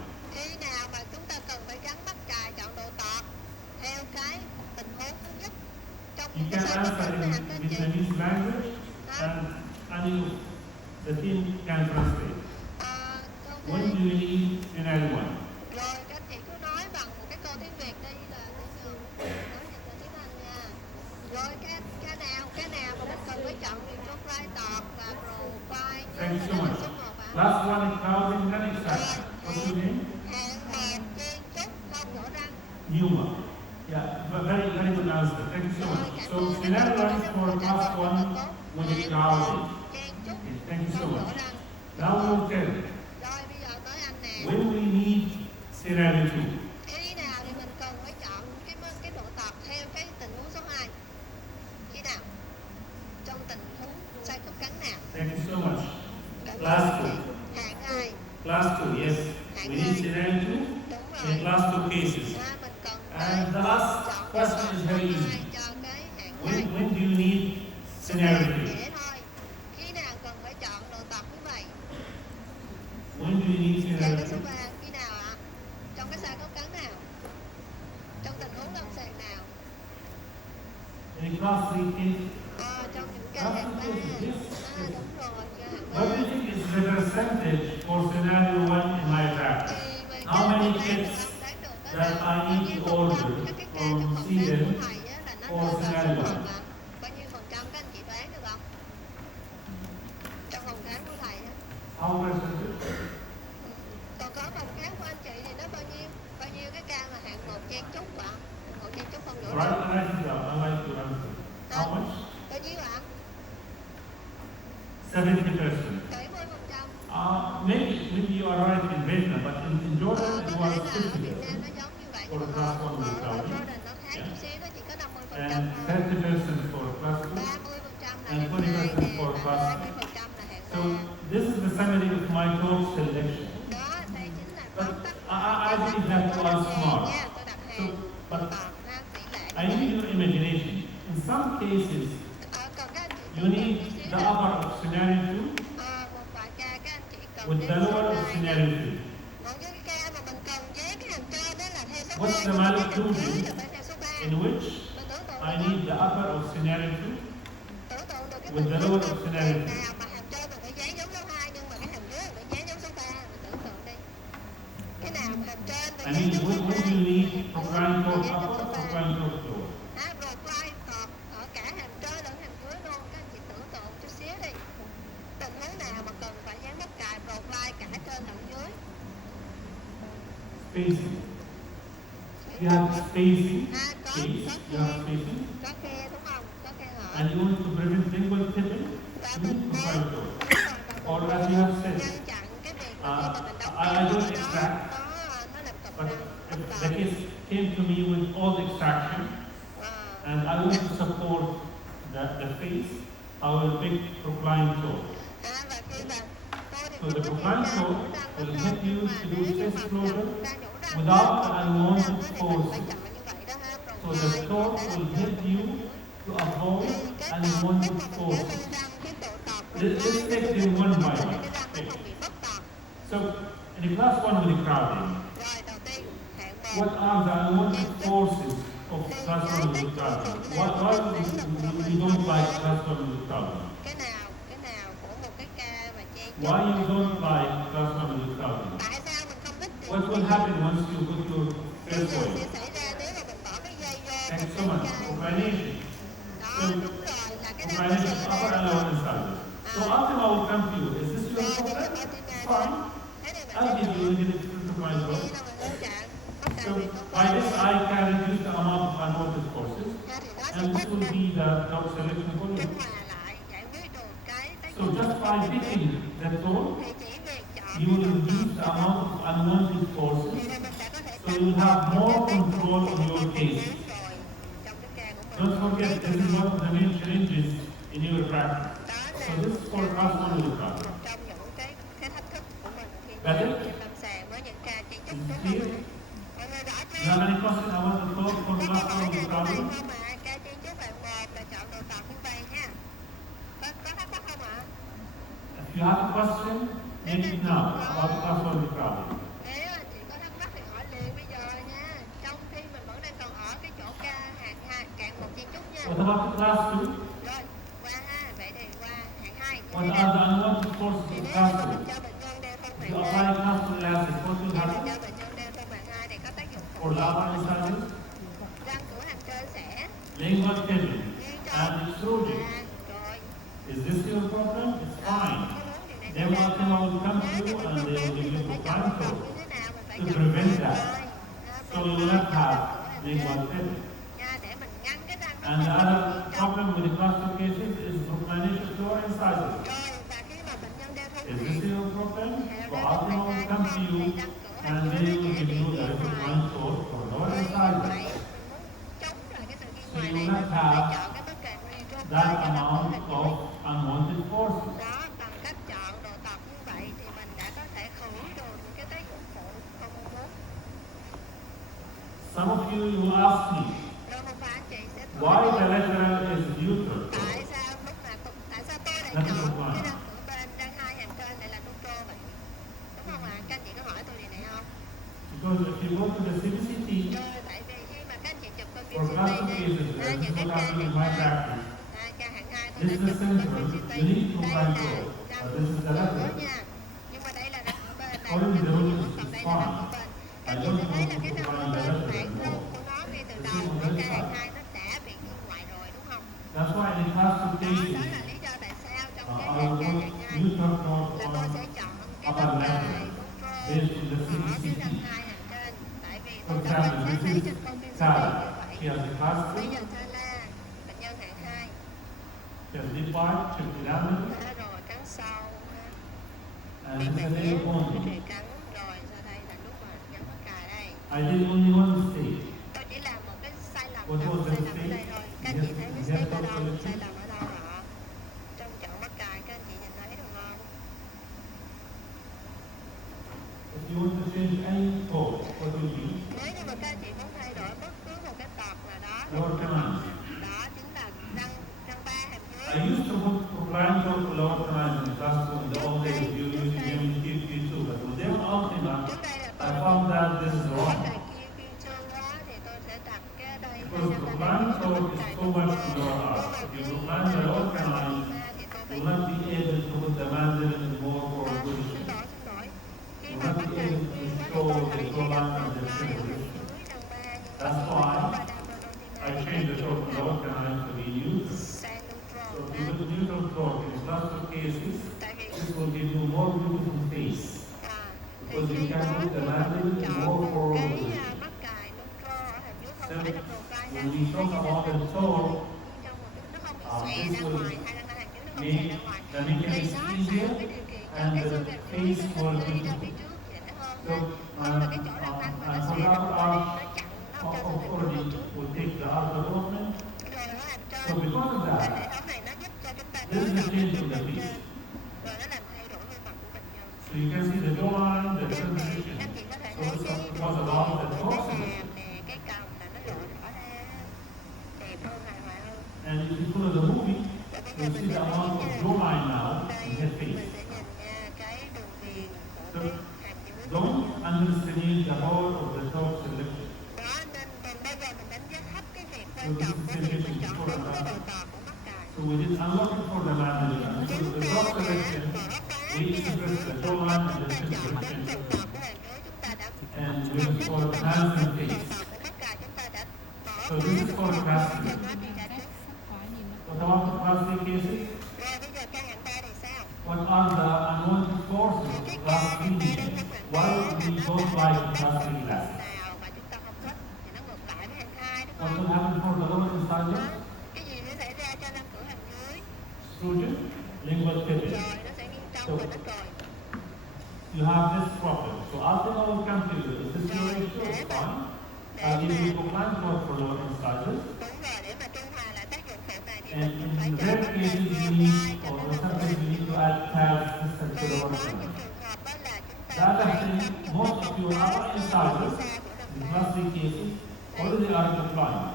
You can answer in Vietnamese language and the team can translate. When do you need scenario 1? Rồi cái nào mà mình cần phải chọn thì chốt vai tọt và profile Thank you so đó là much. số 1 ạ. Last one is crowding and extraction. What's your name? Hạn hẹp chen chúc không nhổ răng. Newman. Yeah, very, very good answer. Thank you so Rồi much. cảm So ơn scenario rất one for là class tốt. one with the crowding. Chen chúc Okay, thank you so không nhổ much. răng. Now we'll tell Rồi bây giờ tới anh nè. when we need scenario two. Khi nào thì mình cần phải chọn cái độ tọt theo cái tình huống số 2? Khi nào? Trong tình huống sai khớp cắn nào? Thank you so much. Cảm ơn Class chị. 2. Hạng 2. Class 2, yes. We need scenario 2 Đúng in rồi. class 2 cases. Mình cần And the last chọn question is very số easy. 2 cho cái hạng 2. When do you need scenario 2? Dễ thôi. Khi nào cần phải chọn độ tọt thứ 7? When do you need Vậy scenario cái số 2? 3 khi nào ạ? Trong cái sai khớp cắn nào? Trong tình huống lâm sàng nào? In class 3 case, Trong những ca hạng 3. Đúng rồi, ca hạng 3. what do you think is the percentage for scenario 1 in my practice? How many kits that I need to order from Sweden for scenario 1? Bao nhiêu phần trăm các anh chị đoán được không? Trong phòng khám của thầy á. How percentage? Còn có phòng khám của anh chị thì nó bao nhiêu? Bao nhiêu cái ca mà hạng 1 chen chúc ạ? Hạng 1 chen chúc không nhổ răng. Write it down. I like to answer. How much? Bao nhiêu ạ? 70%. 70%. Maybe you are right in Vietnam, but in Jordan Có it thể was là ở 50%. Việt Nam nó giống như vậy, For nhưng mà class ở one with crowding. Jordan nó khác chút xíu, nó chỉ có 50% And thôi. 30% for class 2. 30% là And hạng 2 20% nè, for và class 20% là hạng So 3. this is the summary of my course selection. Đó, đây chính là But tóm tắt. I believe that you are smart. Nha, tôi đặt So, hàng. but Còn ha, tỷ lệ. I need your imagination. In some cases, Còn các anh chị you need the upper of scenario 2 một vài ca các anh chị cần with the lower of scenario 2. Còn những cái ca mà mình cần chế cái hàng trên đó là theo số 3. What's the maloclusion Theo số 3. in which Mình tưởng tượng I need the upper of scenario 2 tưởng tượng được cái with the lower of scenario 2. nào mà hàng trên mình phải dán dấu số 2 nhưng mà cái hàng dưới mình phải dán dấu số 3. Mình tưởng tượng đi. Cái nào mà hàng trên phải I dán mean, dấu số 3. when you need proclaim torque upper, proclaim torque lower. Profile tọt ở cả hàng trên lẫn hàng dưới luôn. Các anh chị tưởng tượng chút xíu đi. Tình huống nào mà cần phải dán nắp cài profile cả trên lẫn dưới? Spacing. You have spacing. Có Case. You have spacing. có khe đúng không? Có khe hở. And you want to prevent lingual tipping. Và You mình need proclaim torque. Or muốn as you have said, ngăn chặn cái việc mà khi mà mình đóng I keo don't ở đó extract. nó làm cục But răng if the case came to me with all the extraction, and I want to support the face, I will pick proclaim torque. và khi mà So the proclaim torque will help you to do chest closure without the unwanted force. So the torque will help you to avoid unwanted force. Let's take them one by one. Okay. So in the class 1 with the crowding, what are the unwanted forces of class 1 with the crowding? Why you don't like class 1 with the crowding? Cái nào của một cái ca mà chen chúc? Why you don't like class 1 with the crowding? Tại sao mình không thích điều What will happen once you put your Điều first gì point? sẽ xảy ra nếu mà mình bỏ cái dây vô Thanks mình so much. cài? Proclamation. Đó, đúng rồi, là cái nào Proclamation, sẽ upper and lower incisors. So ultima will come to you. Is this your problem? Fine. I'll give you a little proclaim torque. So by this I can reduce the amount of unwanted forces, and this will be the top selection for you. So just by picking the torque, you will reduce the amount of unwanted forces, so you will have more control of your case. Don't forget, this is one of the main challenges in your practice. So this is for class 1 with the crowd. Got it? Clear? You have any question about the torque for class 1 with the crowd? If you have a question, make it now about class 1 with the crowd. Nếu anh chị có thắc mắc thì hỏi liền bây giờ nha. Trong khi mình vẫn đang còn ở cái chỗ ca hạng 2, cạn một chi chút nha. What about the class 2? Rồi, qua ha, vậy thì qua hạng 2. What are the unwanted forces Thì of nếu class mà 2? mình cho bệnh nhân đeo phân You vàng apply 2, class 2 glasses, what will thì mình happen? cho bệnh nhân đeo phân vàng 2 thì có tác dụng For the upper incisors? răng của hàng trên sẽ Lingual tipping. and extrude it. Rồi. Is this your problem? It's fine. Then what will come to you and they will give you compliance code to prevent that. So you will not have lingual therapy. And the other problem with the cluster cases is managed floor incisors. Is this your problem? So ultimately will come to you and they will give you the compliance code for lower incisors. So you will not have that amount of unwanted forces. Đó, bằng cách chọn đồ tập như vậy thì mình đã có thể khử được những cái tác dụng phụ không mong muốn. Some of you ask me, Rồi một vài anh chị sẽ why the lateral is neutral? tại sao tôi lại That's chọn the one. cái răng cửa bên răng hai hàng trên lại là neutral vậy? Đúng không ạ? Các anh chị có hỏi tôi điều này không? Because if you go to the CBCT, Rồi tại vì khi mà các anh chị chụp con for cluster CBCT cases, những this is cái what ca I do in hàng my hai practice. ca hàng hai tôi This đã is the chụp con central, CBCT you need đây compliance là code. răng This is the cửa lateral. nha. Nhưng mà đây là răng cửa bên này All là you răng do cửa is còn it's đây là răng fine. cửa bên. I Các anh chị don't sẽ thấy là want cái to răng combine cửa the bên bản lateral thân more. của nó ngay từ This đầu is on của this ca hàng side. hai nó đã bị thương ngoại rồi đúng không? That's why in cluster Đó cases, là lý do tại sao trong cái I hàng ca will hàng hai neutral node là tôi on sẽ chọn cái upper bắp cài lateral control based on the ở cái CBCT. răng hai hàng trên tại vì For tôi đã quan example, sát thấy this trên is con PCT như Sarah. vậy. She has a Bây cluster, giờ Thala, bệnh nhân hạng 2 she has deep part, trigeminal, đã rồi cắn sâu and bị this bể is a nail only. rì cắn rồi sau đây là lúc mà gắn bắp cài đây. I did only one mistake. Tôi chỉ làm một cái sai lầm What was the sai lầm ở đây mistake? thôi. Các anh chị thấy mistake ở đâu, sai lầm ở đâu ạ? Trong chọn bắp cài các anh chị nhìn thấy được không? If you want to change any code, what do you use? Nếu như mà các anh chị muốn thay đổi bất cứ một cái tọt nào đó thì Lower canines. đó chính là răng ba hàm I dưới. used to put compliant code for lower canines in the classroom in the old days of you using MQ2, but with them Ultima, Trước đây là I tôi found that this is nếu wrong. là kia chưa quá thì tôi sẽ đặt cái đây Because compliant code is so much lower up. If you comply the lower canines, you will not be able to put the mandolin in more for position. xin lỗi. Khi You mà will bắt not be cài able to kia quá thì show tôi the phải goal đặt line and the comply ở finish. hàm dưới răng ba nhưng That's mà why qua Damon I changed the code from lower canines to be used. sang So neutral if you put neutral code in cluster cases, tại vì this will give you more beautiful face. thì Because you khi can đó put the khi mà mandolin mình in chọn more một forward cái position. bắt cài neutral ở hàm dưới không So phải là profile ra when we thì talk cái about the răng toe, trong một nó không bị xòe this ra will ngoài hai răng hàm dưới nó không xòe make ra ngoài the thì mechanics nó easier tạo cái điều kiện cho and cái the xương hàm dưới face nó will đi ra be phía trước dễ hơn so hơn là cái chỗ răng nanh mà nó and for xòe ra that ngoài arch nó chặn nó of cho xương hàm dưới body vào trước will take the outer development. rồi nó làm So trên because of và that, hệ thống này nó giúp cho chúng ta this nới is the rộng change cái of the bên face. trên rồi nó làm thay đổi gương mặt của bệnh nhân. So you can see the jawline, the Các circulation. anh chị có thể So thấy it's cái it đường was viền about the của cái torso. hàm nè, cái cằm là nó lộ rõ ra đẹp hơn, hài hòa hơn. And if you follow the movie, Và bây giờ you'll mình see sẽ the thấy amount of nha, jawline now đây in his mình face. sẽ nhìn nha cái đường viền của So cái hàm dưới của don't bệnh nhân. underestimate the power of the top selection. Đó nên bây giờ mình đánh giá thấp cái việc quan trọng của việc mình chọn đúng cái đầu tọt của mắt cài. So we did unlocking for the mandolin. So Chúng the ta top đã selection, mở khóa we cái hàm express dưới the rồi. jawline Chúng and ta the chọn đúng circulation. đầu tọt của hàm dưới, chúng ta đã And we Còn look khi for chúng ta hands chọn and đúng đầu face. tọt của mắt cài chúng ta đã mở So khóa this is được for cái casting. cho nó đi ra trước. What about the plastic cases? Rồi bây giờ ca hạng 3 thì sao? What are the unwanted forces Thì of cái ca class hạng 3 3? đây trong hạng 3 Why là we nó don't đã like tác class dụng 3 class? nào mà chúng ta không thích thì nó ngược lại với hạng 2 đúng What không? will happen for the lower incisor? Đó. Cái gì sẽ xảy ra cho răng cửa hàm dưới? Extrusion, lingual tipping. Rồi nó sẽ nghiêng trong và nó còi. You have this problem. So ultimately will come to you. Is this your issue? It's fine. Để Give you mà compliant code for lower incisors. đúng rồi, để mà trung hòa lại tác dụng phụ này thì And mình cũng phải in chọn rare bắp cases, cài you vừa need, vai cho or nó răng cửa sometimes hàm you need dưới. to add tabs system to Vì the có lower những canal. trường hợp đó là chúng ta The other phải thing, cắm những most cái of cột your đó upper phía sau của incisors, răng in ba. plastic cases, already are compliant.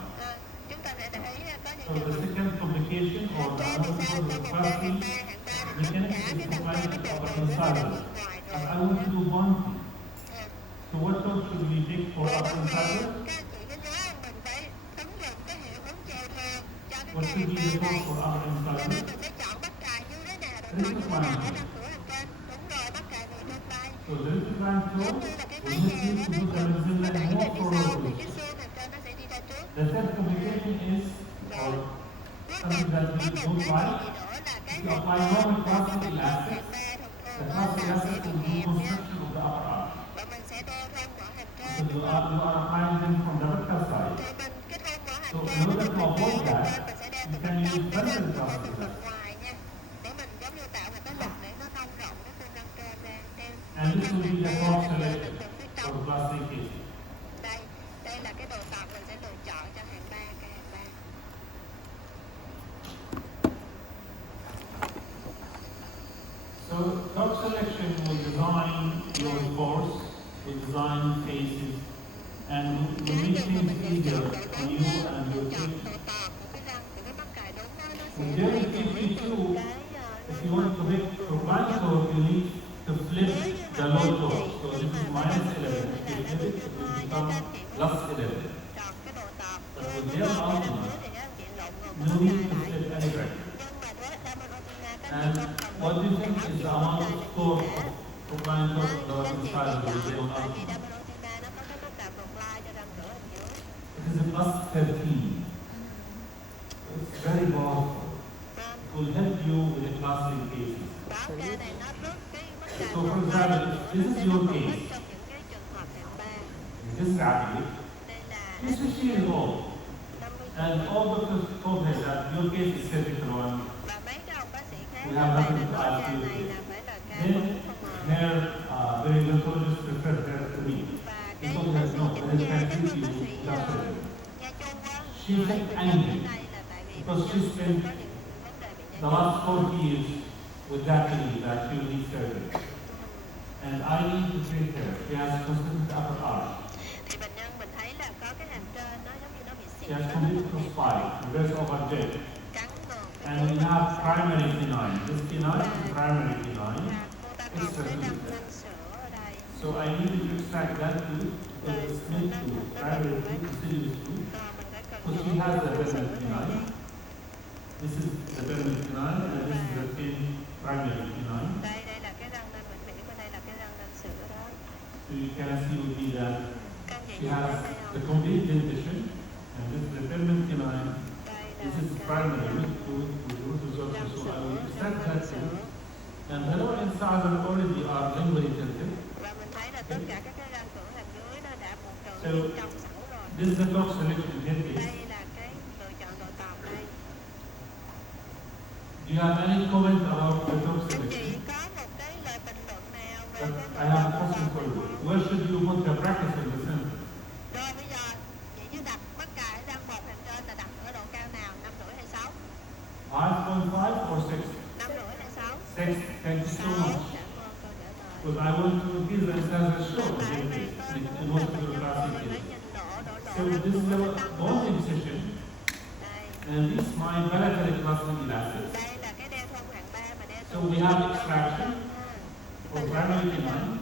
Chúng ta sẽ để ý là có những So trường the hợp second complication or hạng the 3 thì unwanted sao? cause Trong of một ca hạng plastic 3, hạng 3 thì tất mechanics cả is cái răng trên nó compliant đều upper đều nó đã incisors. nghiêng ngoài But rồi. I want to do one thing. À. So what code should we pick for Rồi upper lúc này incisors? các anh chị có nhớ mình phải ứng dụng cái hiệu ứng treo theo cho cái What ca should hạng be the 3 code này. for upper Cho nên incisors? mình sẽ chọn bắt cài như thế nào, rồi chọn như thế nào ở răng cửa hàm trên. Đúng rồi, bắt cài về trên vai. So there is a line Giống code. như là cái We váy need hè đó, to nó put the chụp, nó maxilla đẩy in về more phía forward sau thì cái position. xương hàm trên nó sẽ đi ra trước. The third complication is Rồi. or Cuối something that you don't like. If you apply normal plastic elastic, the plastic elastic will do construction of the upper arch. Because you are applying them from the vertical side. So in order to avoid that, you can use vertical plastic elastic. And this will be the top selection for plastic casing. Đây là cái đồ tạp mình sẽ lựa chọn cho hàng 3, cái hàng 3. So top selection will design your course, will design cases, and will make things easier for you and your team. In level 52, if you want to make combined code, you need to flip the load code. So this is -11. If you flip it, it will become +11. But with their ultimate, no need to flip any bracket. And what do you think is the amount of score of combined code load inside of the Xeon ultimate? It is a +13. It's very powerful. It will help you with the classing cases. So for example, if this is your case, this is Abby, he's 50 years old, and all doctors told her that your case is cervical one. We have nothing to add to your case. Then her dermatologist referred her to me. He told her, no, I can treat you without surgery. She got angry because she spent the last 40 years with that belief that she will need surgery. And I need to treat her. She has consistent upper arch. She has complete crossbite, reverse overjet. And we have primary canine. This canine is primary canine. It's certificate. So I need to extract that tooth because it's meant to primary tooth, deciduous tooth. So she has the permanent canine. This is the permanent canine, and this is the same primary canine. So you can see would be that she has the complete dentition, and this is the permanent canine. This is primary tooth with root resorption, so I will extract that tooth. And the lower incisors already are lingually tilted. So this is the top selection in her case. Do you have any comment about the top selection? But I have a question for you. Where should you put the practice in the center? 5.5 or 6? 6. Thank you so much. Because I want to give the incisor short in most of the classic cases. So this is the bonding session, and this is my bilateral classic elastics. So we have extraction for primary canine,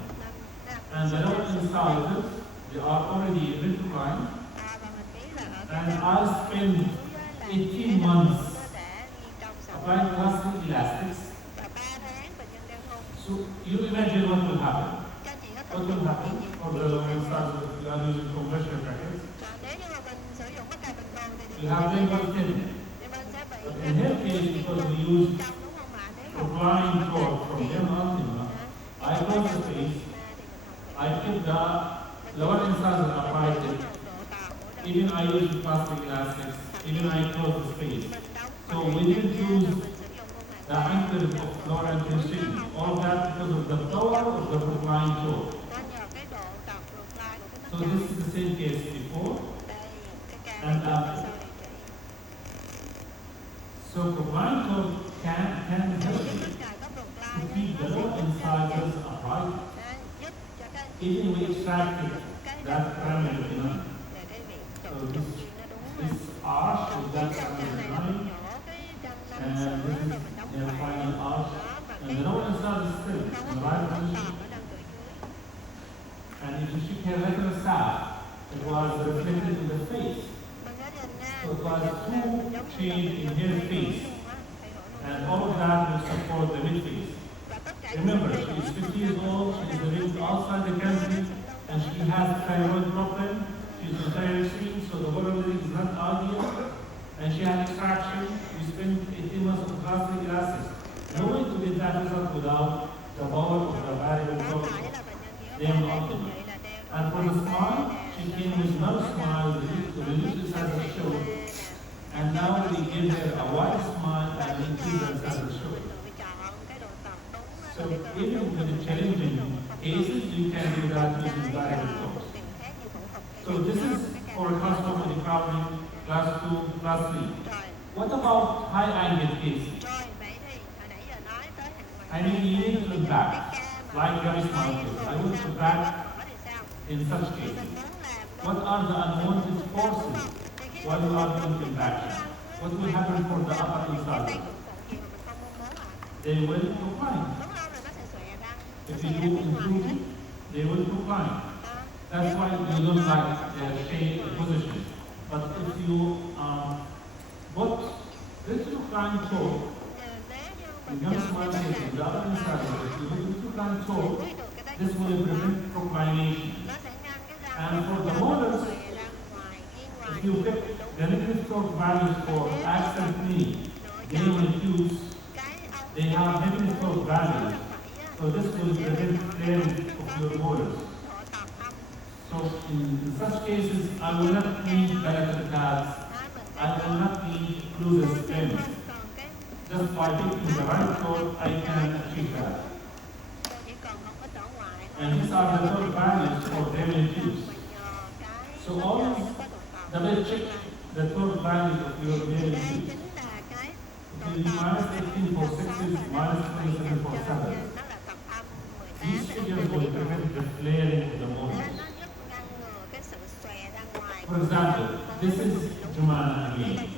and the lower incisors, they are already retroclined, and I'll spend 18 months applying classic elastics. So you imagine what will happen. What will happen for the lower incisors if you are using compression brackets? You have lingual tendon. But in her case, because we use applying cord from them ultima, I close the face, I keep the lower incisor applied it. Even I use plastic elastics, even I close the space. So we didn't use the anchor of lower tension. All that because of the power of the applying cord. So this is the same case before and after. So combined code can help you to keep the lower incisors upright. Even we extracted that primary canine. So this arch is that primary canine, and this is their final arch, and the lower incisor is still in the right position. And if you check her retinal sap, it was reflected in the face. So it was two change in her face, and all of that will support the midface. Remember, she is 50 years old, she is living outside the country, and she has thyroid problem. She is on thyroxine, so the bottom leg is not ideal. and she had extraction. We spent 18 months of classic glasses. No way to get that result without the power of the variable choice of Damon Ultima. And for the smile, she came with no smile, reduced the size of the shoulder. And now we give her a wide smile and increase the size of the shoulder. So even with the challenging cases, you can do that using variable choice. So this is for a customer with crowding class 2, class 3. What about high angle cases? I mean, you need to look back, like very small case. I want to look back in such cases. What are the unwanted forces while you are doing contraction? What will happen for the upper incisors? They will decline. If you do improve, they will decline. That's why you don't like the shade position. But if you put this recline toe, in young small cases, the upper incisors, if you put this recline toe, this will prevent proclination. And for the molars, if you pick the negative torque values for accent knee, Damon Hughes, they have negative torque values. So this will prevent flaring of your molars. So in such cases, I will not need palatal tabs. I will not need closed stems. Just by picking the right torque, I can achieve that. And these are the torque values for Damon Hughes. So always double check the torque values of your Damon Hughes. It will be minus 18 for 6s, minus 27 for 7s. These figures will prevent the flaring of the molars. For example, this is Jumana again.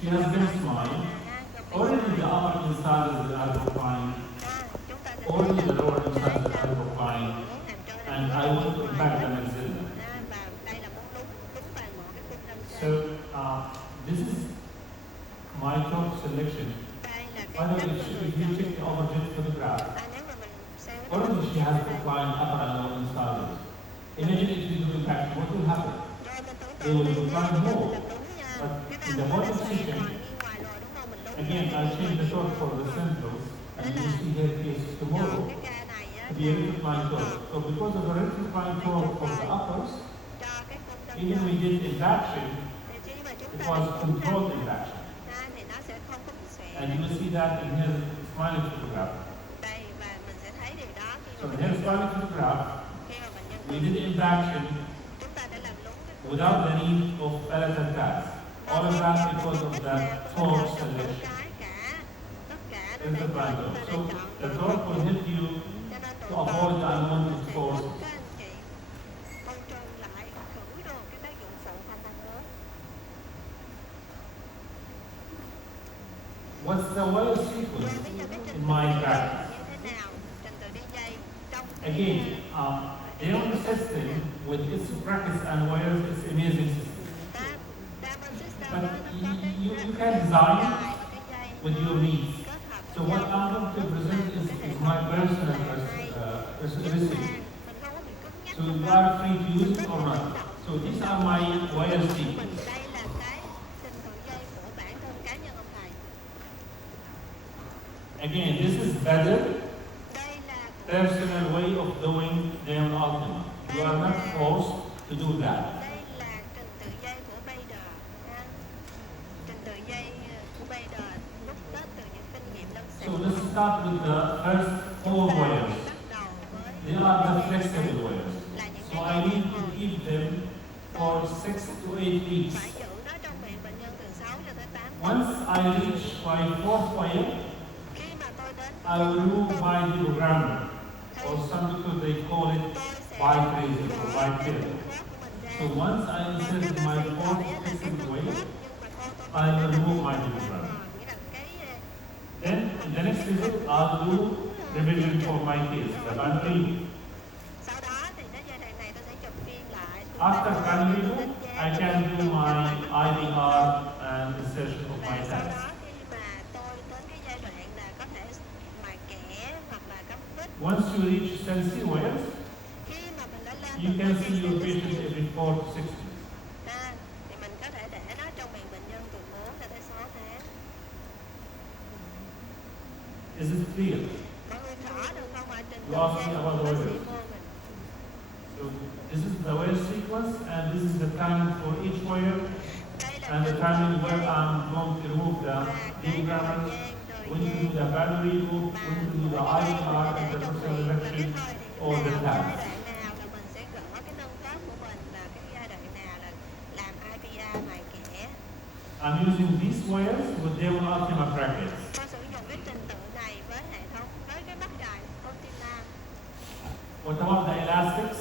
She has been smiling. Already the upper incisors are declining. Already the lower incisors are declining. And I want to impact the maxilla. So this is my top selection. By the way, if you check the overjet photograph, already she has declined upper and lower incisors. Imagine if you do impact, what will happen? They will decline more. But in the bottom section, again, I'll change the torque for the centrals, and you will see her case tomorrow to be a recline torque. So because of the recline torque for the uppers, even we did induction, it was controlled induction. And you will see that in her smiling photograph. So in her smiling photograph, we did induction without the need of palatal tabs. All of that because of the torque selection. In the blind torque. So the torque will help you to avoid the unwanted forces. What's the wire sequence in my practice? Again, Damon system with its brackets and wires is amazing system. But you can design with your needs. So what I'm going to present is my personal recipe. So you are free to use it or not. So these are my wire sequence. Again, this is better personal way of doing Damon Ultima. You are not forced to do that. So let's start with the first 4 wires. They are the flexible wires. So I need to keep them for 6 to 8 weeks. Once I reach my 4th wire, I will remove my programmer, or some people they call it white razor or white tail. So once I insert my 4th flexible wire, I will remove my programmer. Then in the next visit, I'll do revision for my case, the boundary. After can review, I can do my IBR and insertion of my tags. Once you reach stencil wires, you can see your patient every 4 to 6 weeks. Is it clear? Mọi người rõ được không ạ? Trình You tự asked me gen about the của bác sĩ weather. Bogan. So this is the wear sequence, and this is the timing for each wear, Đây là and the trình tự timing where gen I'm going to remove the và cái thời degrammers, gian when to do the boundary loop, mà when to do the mỗi cái IVR, dây mình để trong interpersonal miệng và cái election, thời thì or lúc the nào, cái tabs. giai đoạn nào là mình sẽ gõ cái nâng khớp của mình và cái giai đoạn nào là làm IVR mài kẽ. I'm using these wires with Damon Ultima brackets. Tôi sử dụng cái trình tự này với hệ thống với cái mắt cài Ultima. What about the elastics?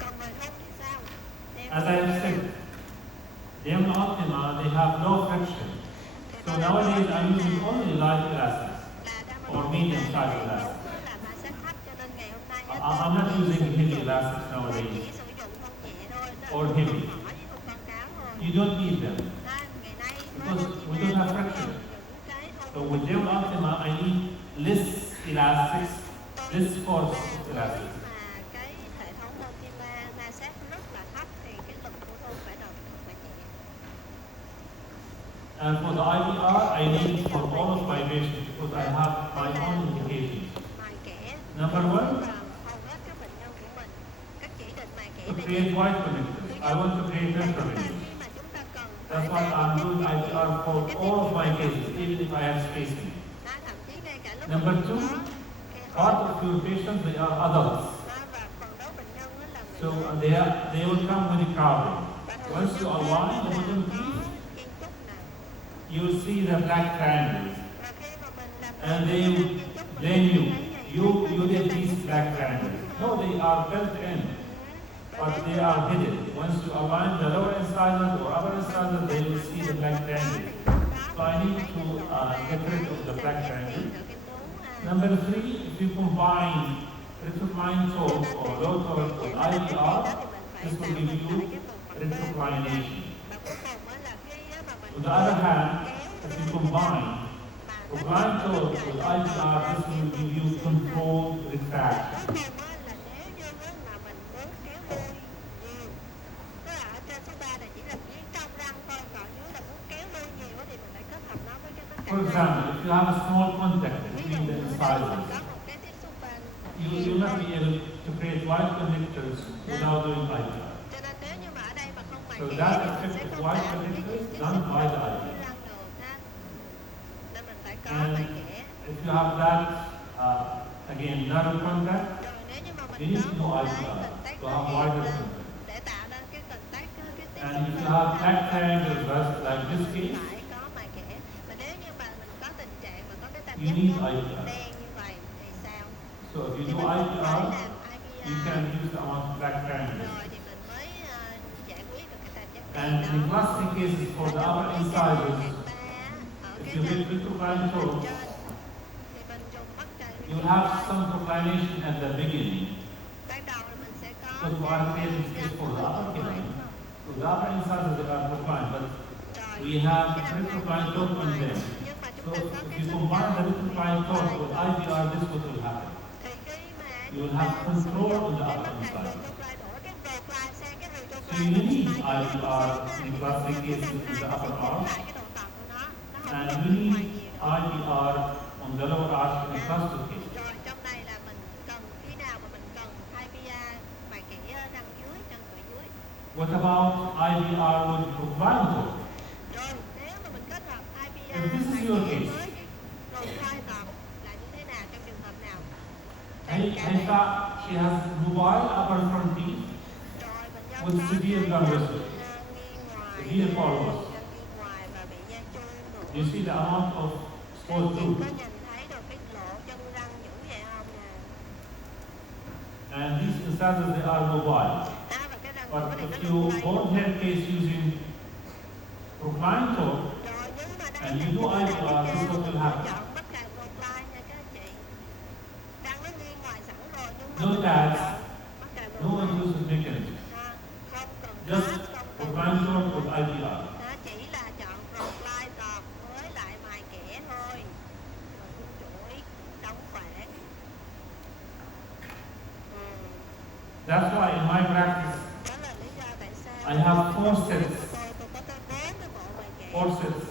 Còn về thun thì sao? As I have said, Damon Ultima, they have low friction. So nowadays I'm using only light elastics or medium size elastics. Là ma sát thấp cho nên ngày hôm nay I'm not using heavy elastics mình nowadays chỉ sử dụng thun nhẹ thôi, or heavy. mỏi với thun quảng cáo thôi. You don't need them Ngày nay because we don't have friction. So with Damon Ultima, I need less elastics, less force of elastics. Mà cái hệ thống Ultima ma sát rất là thấp thì cái lực của thun phải nhẹ. And for the IVR, I need for all of my patients because I have my own indications. Mài kẽ. Number one, Hầu hết các bệnh nhân của mình, các chỉ định mài kẽ to để create white connectors. I want to create red connectors. khi mà chúng ta cần That's why I'm doing IVR for all of my cases, even if I have spacing. thậm chí ngay cả lúc Number two, part of your patients, they are adults. và phần lớn bệnh nhân là So they will come with a crowding. Once you align the bottom piece, kiến trúc nè. you will see the black triangles. Và khi mà mình làm And they will blame you. You did these black triangles. No, they are built in, but they are hidden. Once you align the lower incisors or upper incisors, they will see the black triangles. So I need to get rid of the black triangles. Number three, if you combine retrocline torque or low torque with IVR, this will give you retroclination. On the other hand, if you combine recline torque with IVR, this will give you controlled retraction. For example, if you have a small contact between the incisors, you will not be able to create wide connectors without doing IVR. So that effect of wide connectors done by the IVR. And if you have that, again, narrow contact, you need to do IVR to have wider contact. And if you have black triangles like this case, you need IVR. So if you do IVR, you can use the amount of black triangles. And in classic cases for the upper incisors, if you get retrocline torque, you will have some proclination at the beginning. Because we are creating space for the upper canine. So the upper incisors they are proclined, but we have retrocline torque on them. So if you combine the retrocline torque with IVR, this is what will happen. You will have control on the upper incisors. So you need IVR in classic cases in the upper arch, and you need IVR on the lower arch in cluster cases. What about IVR with recline torque? If this is your case, I thought she has mobile upper front teeth with severe gum wrinkles, severe follows. You see the amount of exposed tooth. And these incisors, they are mobile. But if you hold her case using recline torque and you do IVR, this is what will happen. No tags, no induced mechanism. Just recline torque with IVR. That's why in my practice, I have 4 sets. 4 sets.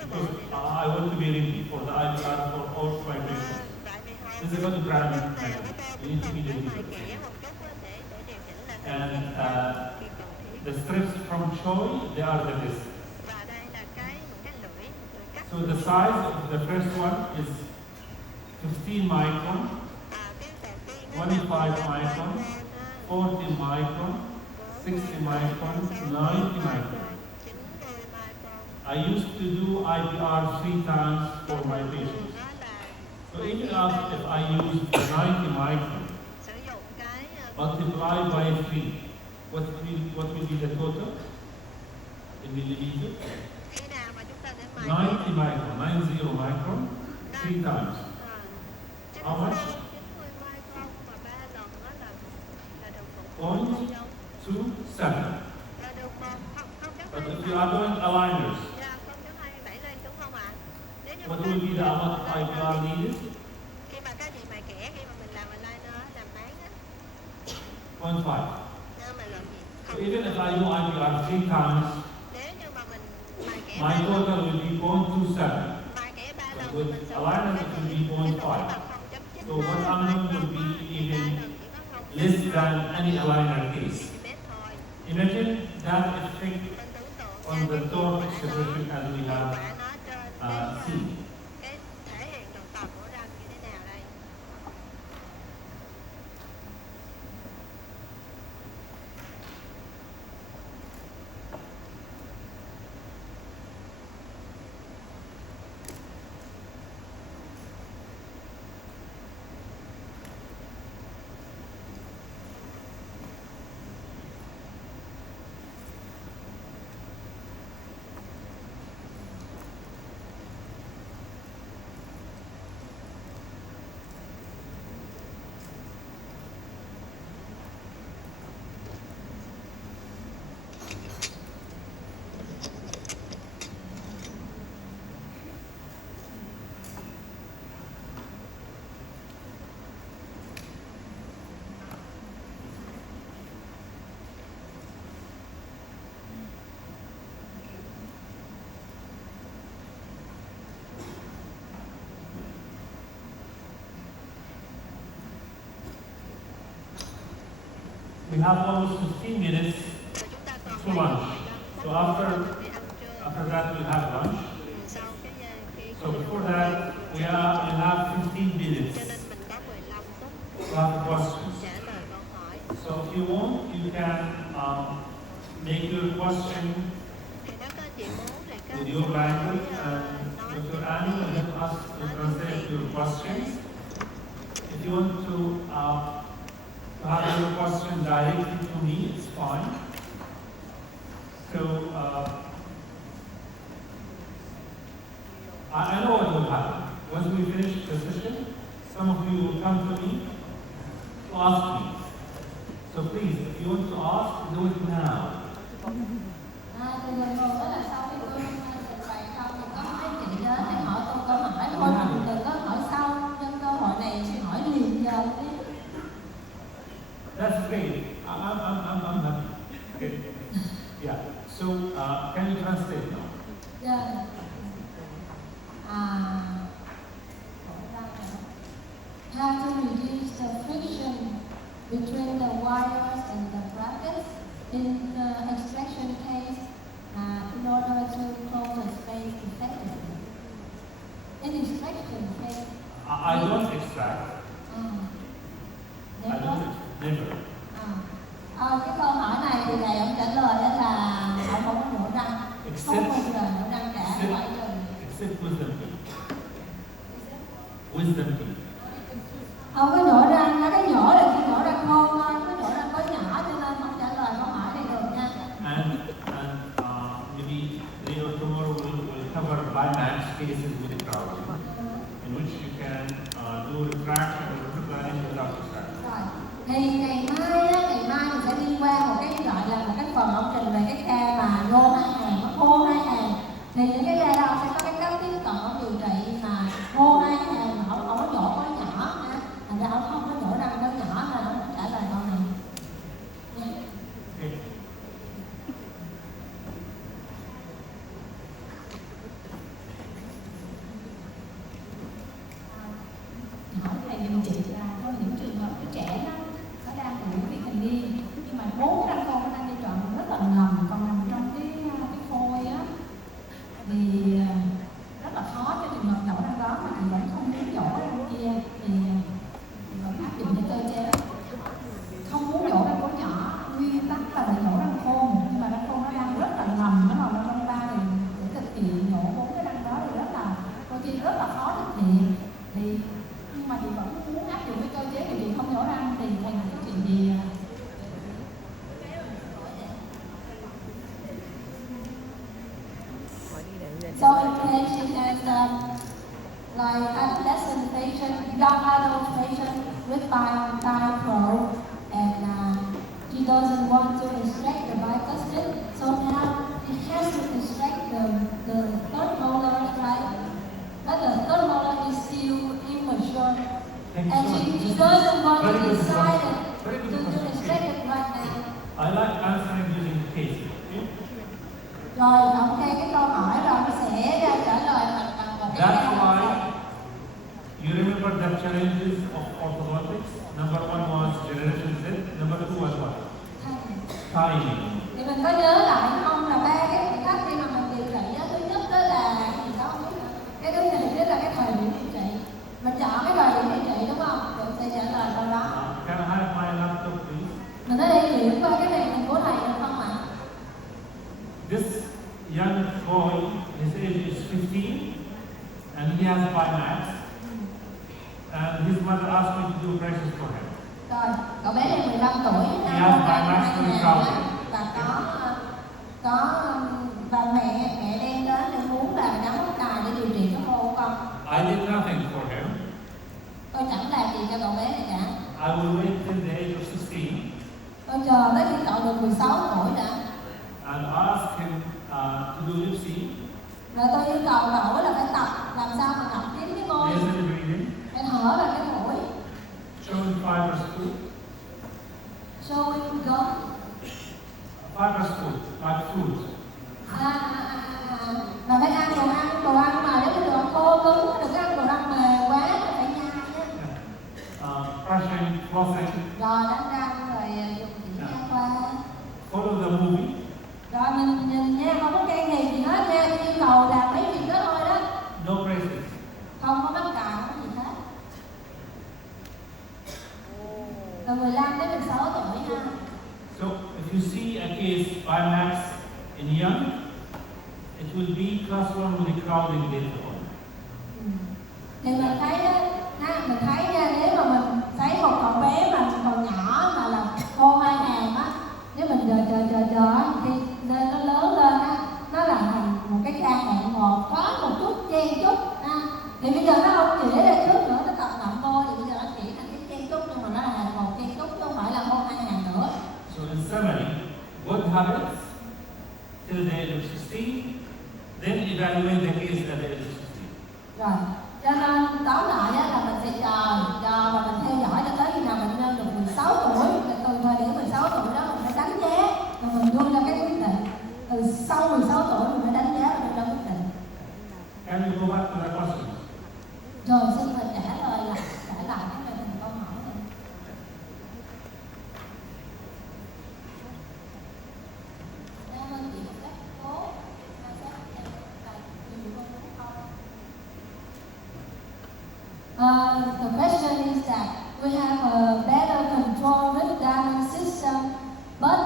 because I want to be ready for the IPR for all my patients. This is a good brand method. You need to be delivered. And the strips from Choi, they are the best. So the size of the first one is 15 micron, 25 micron, 40 micron, 60 micron, 90 micron. I used to do IPR 3 times for my patients. So even if I use 90 micron, multiply by 3, what will be the total in milliliter? 90 micron, 90 micron, 3 times. How much? 0.27. But if you are doing aligners, what will be the amount of IPR needed? 0.5. So even if I do IPR 3 times, my total will be 0.27. But with aligners it will be 0.5. So what amount will be even less than any aligner case. Imagine that effect on the tone expression as we have seen. We have almost 15 minutes to lunch. So after that we have lunch. So before that we have 15 minutes to have questions. So if you want, you can make your question with your language, and Dr. Annie will help us to translate your questions. If you want to have your question directly to me, it's fine. So I know what will happen. Once we finish the session, some of you will come to me to ask me. So please, if you want to ask, do it now. Thường thường đó là sau khi tôi trình bày xong thì có mấy chị đến thì hỏi tôi câu hỏi thôi, mình đừng có hỏi sau, nhân cơ hội này sẽ hỏi liền giờ đi. That's great. I'm happy. Okay. Yeah. So can you translate now? Yeah. How to reduce the friction between the wires and the brackets in the extraction case in order to close the space effectively. In extraction case, I don't extract. I don't never. Cái câu hỏi này thì thầy ông trả lời đó là họ không có nhổ răng, không bao giờ nhổ răng cả, ngoại trừ except wisdom teeth. Wisdom teeth. không có nhổ răng, cái nhổ là chỉ nhổ răng khôn thôi, cái nhổ răng có nhỏ cho nên không trả lời câu hỏi này được nha. And maybe today or tomorrow we'll cover Bimax cases with the crowd, in which you can do retraction or replanning without extraction. Rồi, thì ngày mai mình sẽ đi qua một cái gọi là một cái phần ông trình về cái ca mà vô hai hàng, nó khô hai hàng. Thì những cái ca đó sẽ có cái cách tiếp cận điều trị mà khô hai hàng mà không có nhổ có nhỏ ha. Thành ra ông không có nhổ răng có nhỏ mà ông trả lời câu này. So in case she has like adolescent patient, young adult patient with Bogan Pro, and she doesn't want to extract the bicuspid, so now she has to extract the third molar, right? But the third molar is still immature, and she doesn't want to decide to extract it right now. I like answering using cases. Okay? Rồi, ông nghe cái câu hỏi rồi ông sẽ trả lời bằng một cái That's why you remember the challenges of orthodontics. Number one was generation Z. Number two was what? Timing. Thì mình có nhớ lại không là ba cái khoảnh khắc khi mà mình điều trị đó. Thứ nhất đó là gì đó, cái thứ nhì đó là cái thời điểm điều trị. Mình chọn cái thời điểm điều trị đúng không? Rồi sẽ trả lời câu đó. Can I have my laptop, please? Mình có thể chuyển qua cái màn hình của thầy được không ạ? This young boy, his age is 15, and he has Bimax. And his mother asked me to do braces for him. Rồi, cậu bé này 15 tuổi, và mẹ đem đến để muốn là gắn bó cài để điều trị cho cô của con. I did nothing for him. Tôi chẳng làm gì cho cậu bé này cả. I will wait till the age of 16. Tôi chờ tới khi cậu được 16 tuổi đã. And asked him to do lip-sync. Rồi tôi yêu cầu cậu là phải tập làm sao mà ngậm kín cái môi, Nasal breathing. để thở vào cái mũi. Showing fiber food. Showing gum. Fiber food, like fruit. Và phải ăn đồ ăn mà nếu cái đồ ăn khô cứng, đừng có ăn đồ ăn mềm quá, phải nhai nhé. Brushing, flossing. Rồi đánh răng rồi dùng chỉ nha khoa. Follow the movie. Rồi mình nhìn nha, không có can thiệp gì hết nha, yêu cầu làm mấy việc đó thôi đó. No braces. Không có mắc cài, không có gì hết. Từ 15 đến 16 tuổi ha. So if you see a case Bimax in young, it will be class 1 with the crowding later on. Thì mình thấy đó, mình thấy nha, nếu mà mình thấy một cậu bé mà còn nhỏ mà là khô hai hàm á, nếu mình chờ thì nên nó lớn lên á, nó là thành một cái ca hạng một, có một chút chen chút ha. Thì bây giờ nó không chỉ ra trước nữa, nó tập ngậm môi thì bây giờ nó chỉ thành cái chen chút, nhưng mà nó là hạng một chen chút chứ không phải là khô hai hàm nữa. So in summary, good habits till the age of 16, then evaluate the case at the age of 16. Rồi, cho nên tóm lại á, là mình sẽ chờ và mình theo dõi cho tới khi nào bệnh nhân được 16 tuổi. Từ thời điểm 16 tuổi đó mình phải đánh giá và mình đưa ra cái quyết định. Từ sau 16 tuổi mình phải đánh giá và đưa ra quyết định. Can you go back to the question? Rồi xin mình trả lại cái này thành câu hỏi này. The question is that we have a better control with Damon system, but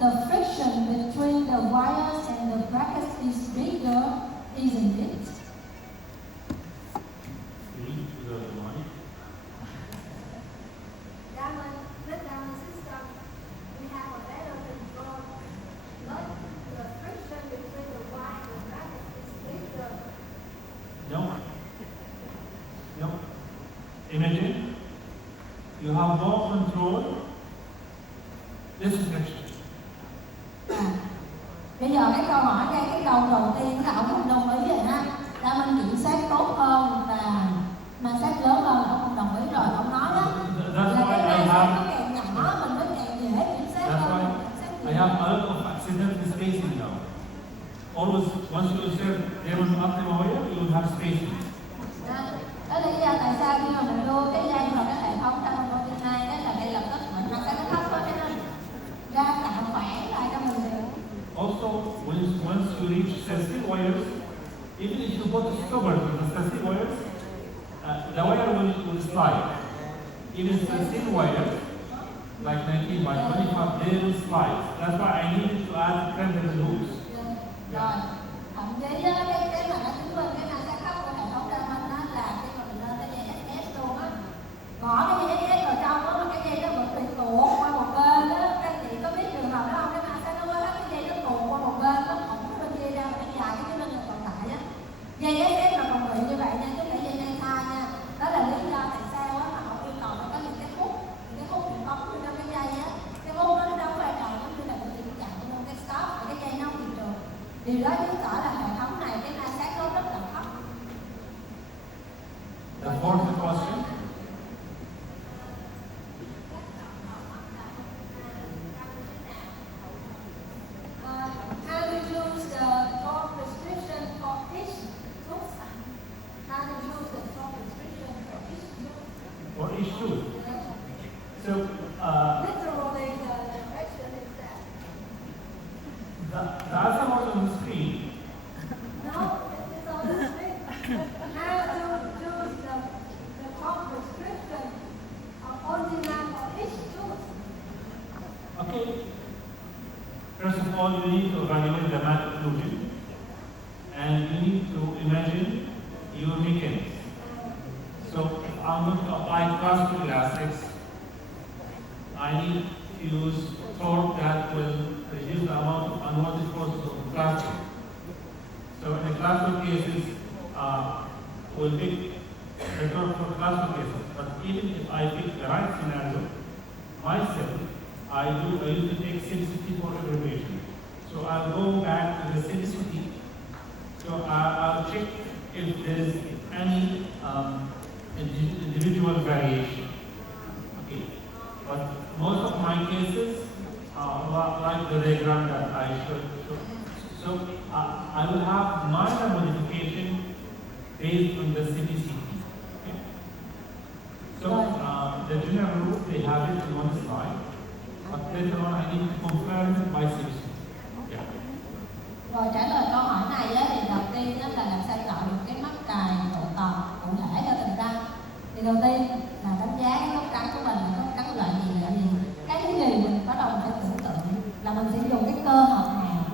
the friction between the wires and the brackets is bigger, isn't it? With Damon system, we have a better control, but the friction between the wire and the brackets is bigger. No. No. Imagine you have more control, less friction. Bây giờ cái câu hỏi ngay cái câu đầu tiên là ông không đồng ý rồi ha. Đã mình kiểm soát tốt hơn và ma sát lớn hơn, ông không đồng ý rồi. Ông nói đó là cái ma sát nó càng nhỏ mình mới càng dễ kiểm soát hơn. I have a lot of accidental spacing now. Always, once you insert Damon T6, you will have spacing. Đó là lý do tại sao khi mà mình đưa cái dây vào cái hệ thống Damon T6 đó là ngay lập tức mình ma sát nó thấp hơn, cho nên ra tạo khoảng lại cho mình được. Also, once you reach sensitive wires, even if you put a stopper to the sensitive wires, the wire will slide. Even sensitive wires, like 19 by 25, they will slide. That's why I needed to add cranberry hoops. Rồi, thậm chí cái mà nó chứng minh cái ma sát thấp của hệ thống Damon đó là khi mà mình lên cái dây SS luôn á, bỏ cái dây SS vào trong đó mà cái dây nó vẫn bị tuột qua một bên đó. Các chị có biết trường hợp đó không? Cái ma sát nó quá thấp, cái dây nó tuột qua một bên, nó thủng bên kia ra, mà nó dài cái bên còn lại á. How to choose the top prescription of original for each tooth? Okay. First of all, you need to evaluate the math occlusion, and you need to imagine your mechanics. So if I'm going to apply classical elastics, I need to use torque that will reduce the amount of unwanted forces of the plastic. So in the classical cases, we'll pick the torque for classical cases. But even if I pick the right scenario, myself, I used to take sensitivity for aggravation. So I'll go back to the sensitivity. So I'll check if there is any individual variation. Okay. But most of my cases are like the diagram that I showed. So I will have minor modification based on the CPCT. Okay. So the general rule, they have it on one slide. But later on, I need to confirm it by CPCT. Yeah. Rồi trả lời câu hỏi này á, thì đầu tiên á, là làm sao chọn được cái mắc cài độ tòn cụ thể cho từng răng. Thì đầu tiên là đánh giá cái gốc cắn của mình là gốc cắn loại gì. Cái thứ gì mình bắt đầu mình phải tưởng tượng là mình sẽ dùng cái cơ học nào.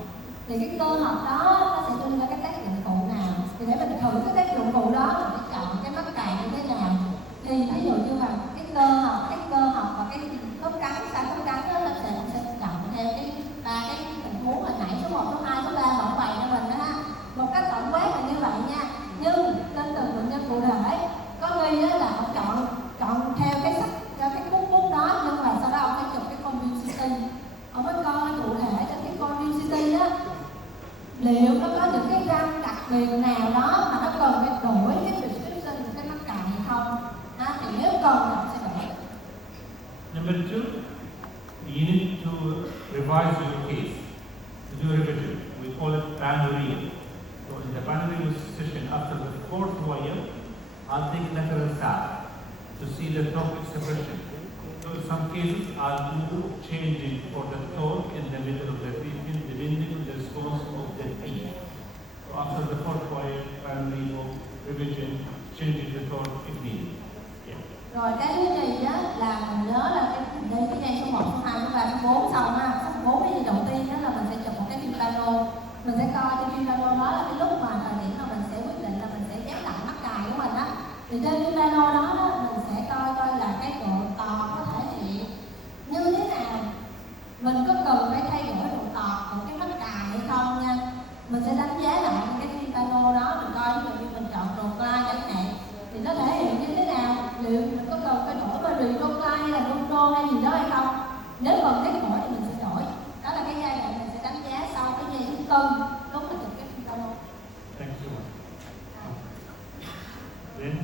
Thì cái cơ học đó nó sẽ đưa ra cái tác dụng phụ nào. Thì để mình thử cái tác dụng phụ đó mình phải chọn cái mắc cài như thế nào. Thì ví dụ như là cái cơ học và cái gốc cắn, sai gốc cắn đó, nó sẽ chọn theo cái ba cái tình huống hồi nãy số 1, số 2, số 3 họ bày cho mình đó ha. Một cách tổng quát là như vậy nha. Nhưng lên từng bệnh nhân cụ thể có ghi đó là họ chọn theo cái sách theo cái bút đó, nhưng mà sau đó ông phải chụp cái con density, ông mới coi cụ thể trên cái con density đó liệu nó có những cái răng đặc biệt nào đó mà nó cần phải đổi cái prescription của cái mắc cài hay không. Thì nếu cần thì ông sẽ đổi. Number 2, you need to revise your case, to do revision. We call it panorrhea. So in the panorrhea session, after the 4th wire, I'll take lateral side to see the torque expression. So in some cases, I'll do changing for the torque in the middle of the treatment, depending on the response of the team. So after the 4th wire, panorrhea revision, changing the torque if needed. Rồi cái thứ gì á là mình nhớ là cái dây số 1, số 2, số 3, số 4 xong á. Số 4 cái gì đầu tiên đó là mình sẽ chụp một cái phim pano. Mình sẽ coi trên phim pano đó là cái lúc mà thời điểm mà mình sẽ quyết định là mình sẽ ghép lại mắc cài của mình á. Thì trên phim pano đó mình sẽ coi là cái độ tòn có thể hiện như thế nào. Mình có cần phải thay đổi độ tòn của cái mắc cài hay không nha. Mình sẽ đánh giá lại cái phim pano đó, mình coi ví dụ như mình chọn đồ clay chẳng hạn thì nó thể hiện như thế nào, liệu mình có cần phải đổi qua Redocline hay là Rundo hay gì đó hay không. Nếu cần thiết đổi thì mình sẽ đổi. Đó là cái giai đoạn mình sẽ đánh giá sau cái giai thứ tư lúc mà chụp cái phim pano. Thank you. Then,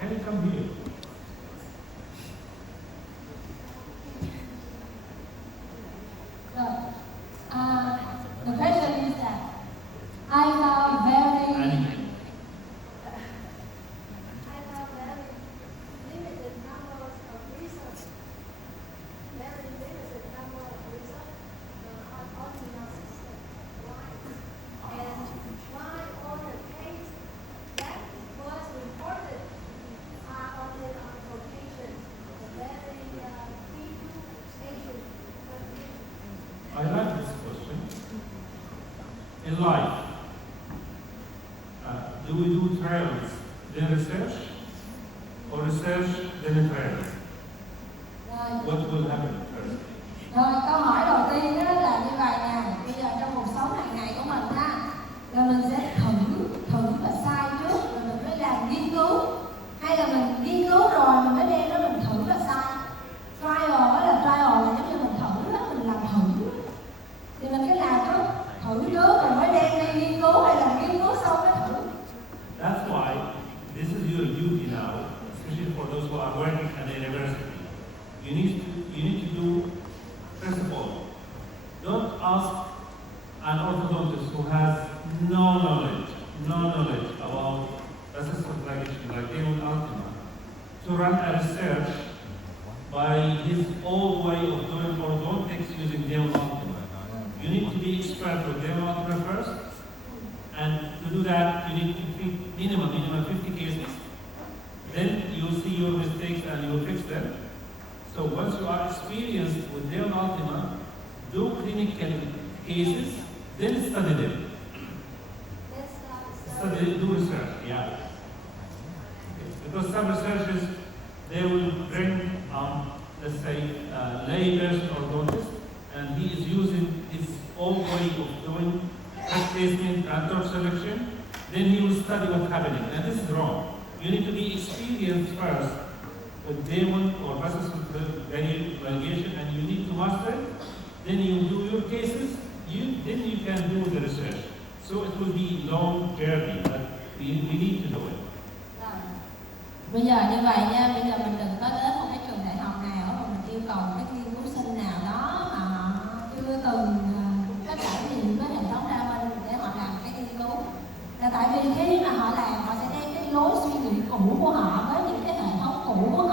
can you come here? Rồi, the question is that I found very limited numbers of results. Very limited number of results on original system. Why? And why all the case that was reported are only on vocation, very few stations. I like this question. In life, do we do trials, then research, or research, then trials? What will happen first? Rồi câu hỏi đầu tiên đó là như vậy nè. Bây giờ trong cuộc sống hàng ngày của mình ha, là mình sẽ thử và sai trước rồi mình mới làm nghiên cứu, hay là mình nghiên cứu rồi mình mới đem nó mình thử và sai. Trial là giống như mình thử đó, mình làm thử thì mình cái làm trước, thử trước rồi mới đem đi nghiên cứu, hay là nghiên cứu xong mới thử. That's why this is your duty now, especially for those who are working at the university. You need to do, first of all, don't ask, do that, you need to treat minimum 50 cases. Then you see your mistakes and you fix them. So once you are experienced with Damon Ultima, do clinical cases, then study them. Study, do research, yeah. Okay. Because some researchers, they will bring, let's say, lay person or dentist, and he is using his own way of doing cut placement and torch selection, then he will study what's happening. And this is wrong. You need to be experienced first with Damon or process validation, and you need to master it. Then you do your cases, then you can do the research. So it will be long journey, but we need to do it. Bây giờ như vậy nha, bây giờ mình đừng có đến một cái trường đại học nào mà mình yêu cầu cái nghiên cứu sinh nào đó mà họ chưa từng có trải nghiệm với hệ thống đa bên để họ làm cái nghiên cứu. Là tại vì khi mà họ làm, họ sẽ đem cái lối suy nghĩ cũ của họ với những cái hệ thống cũ của họ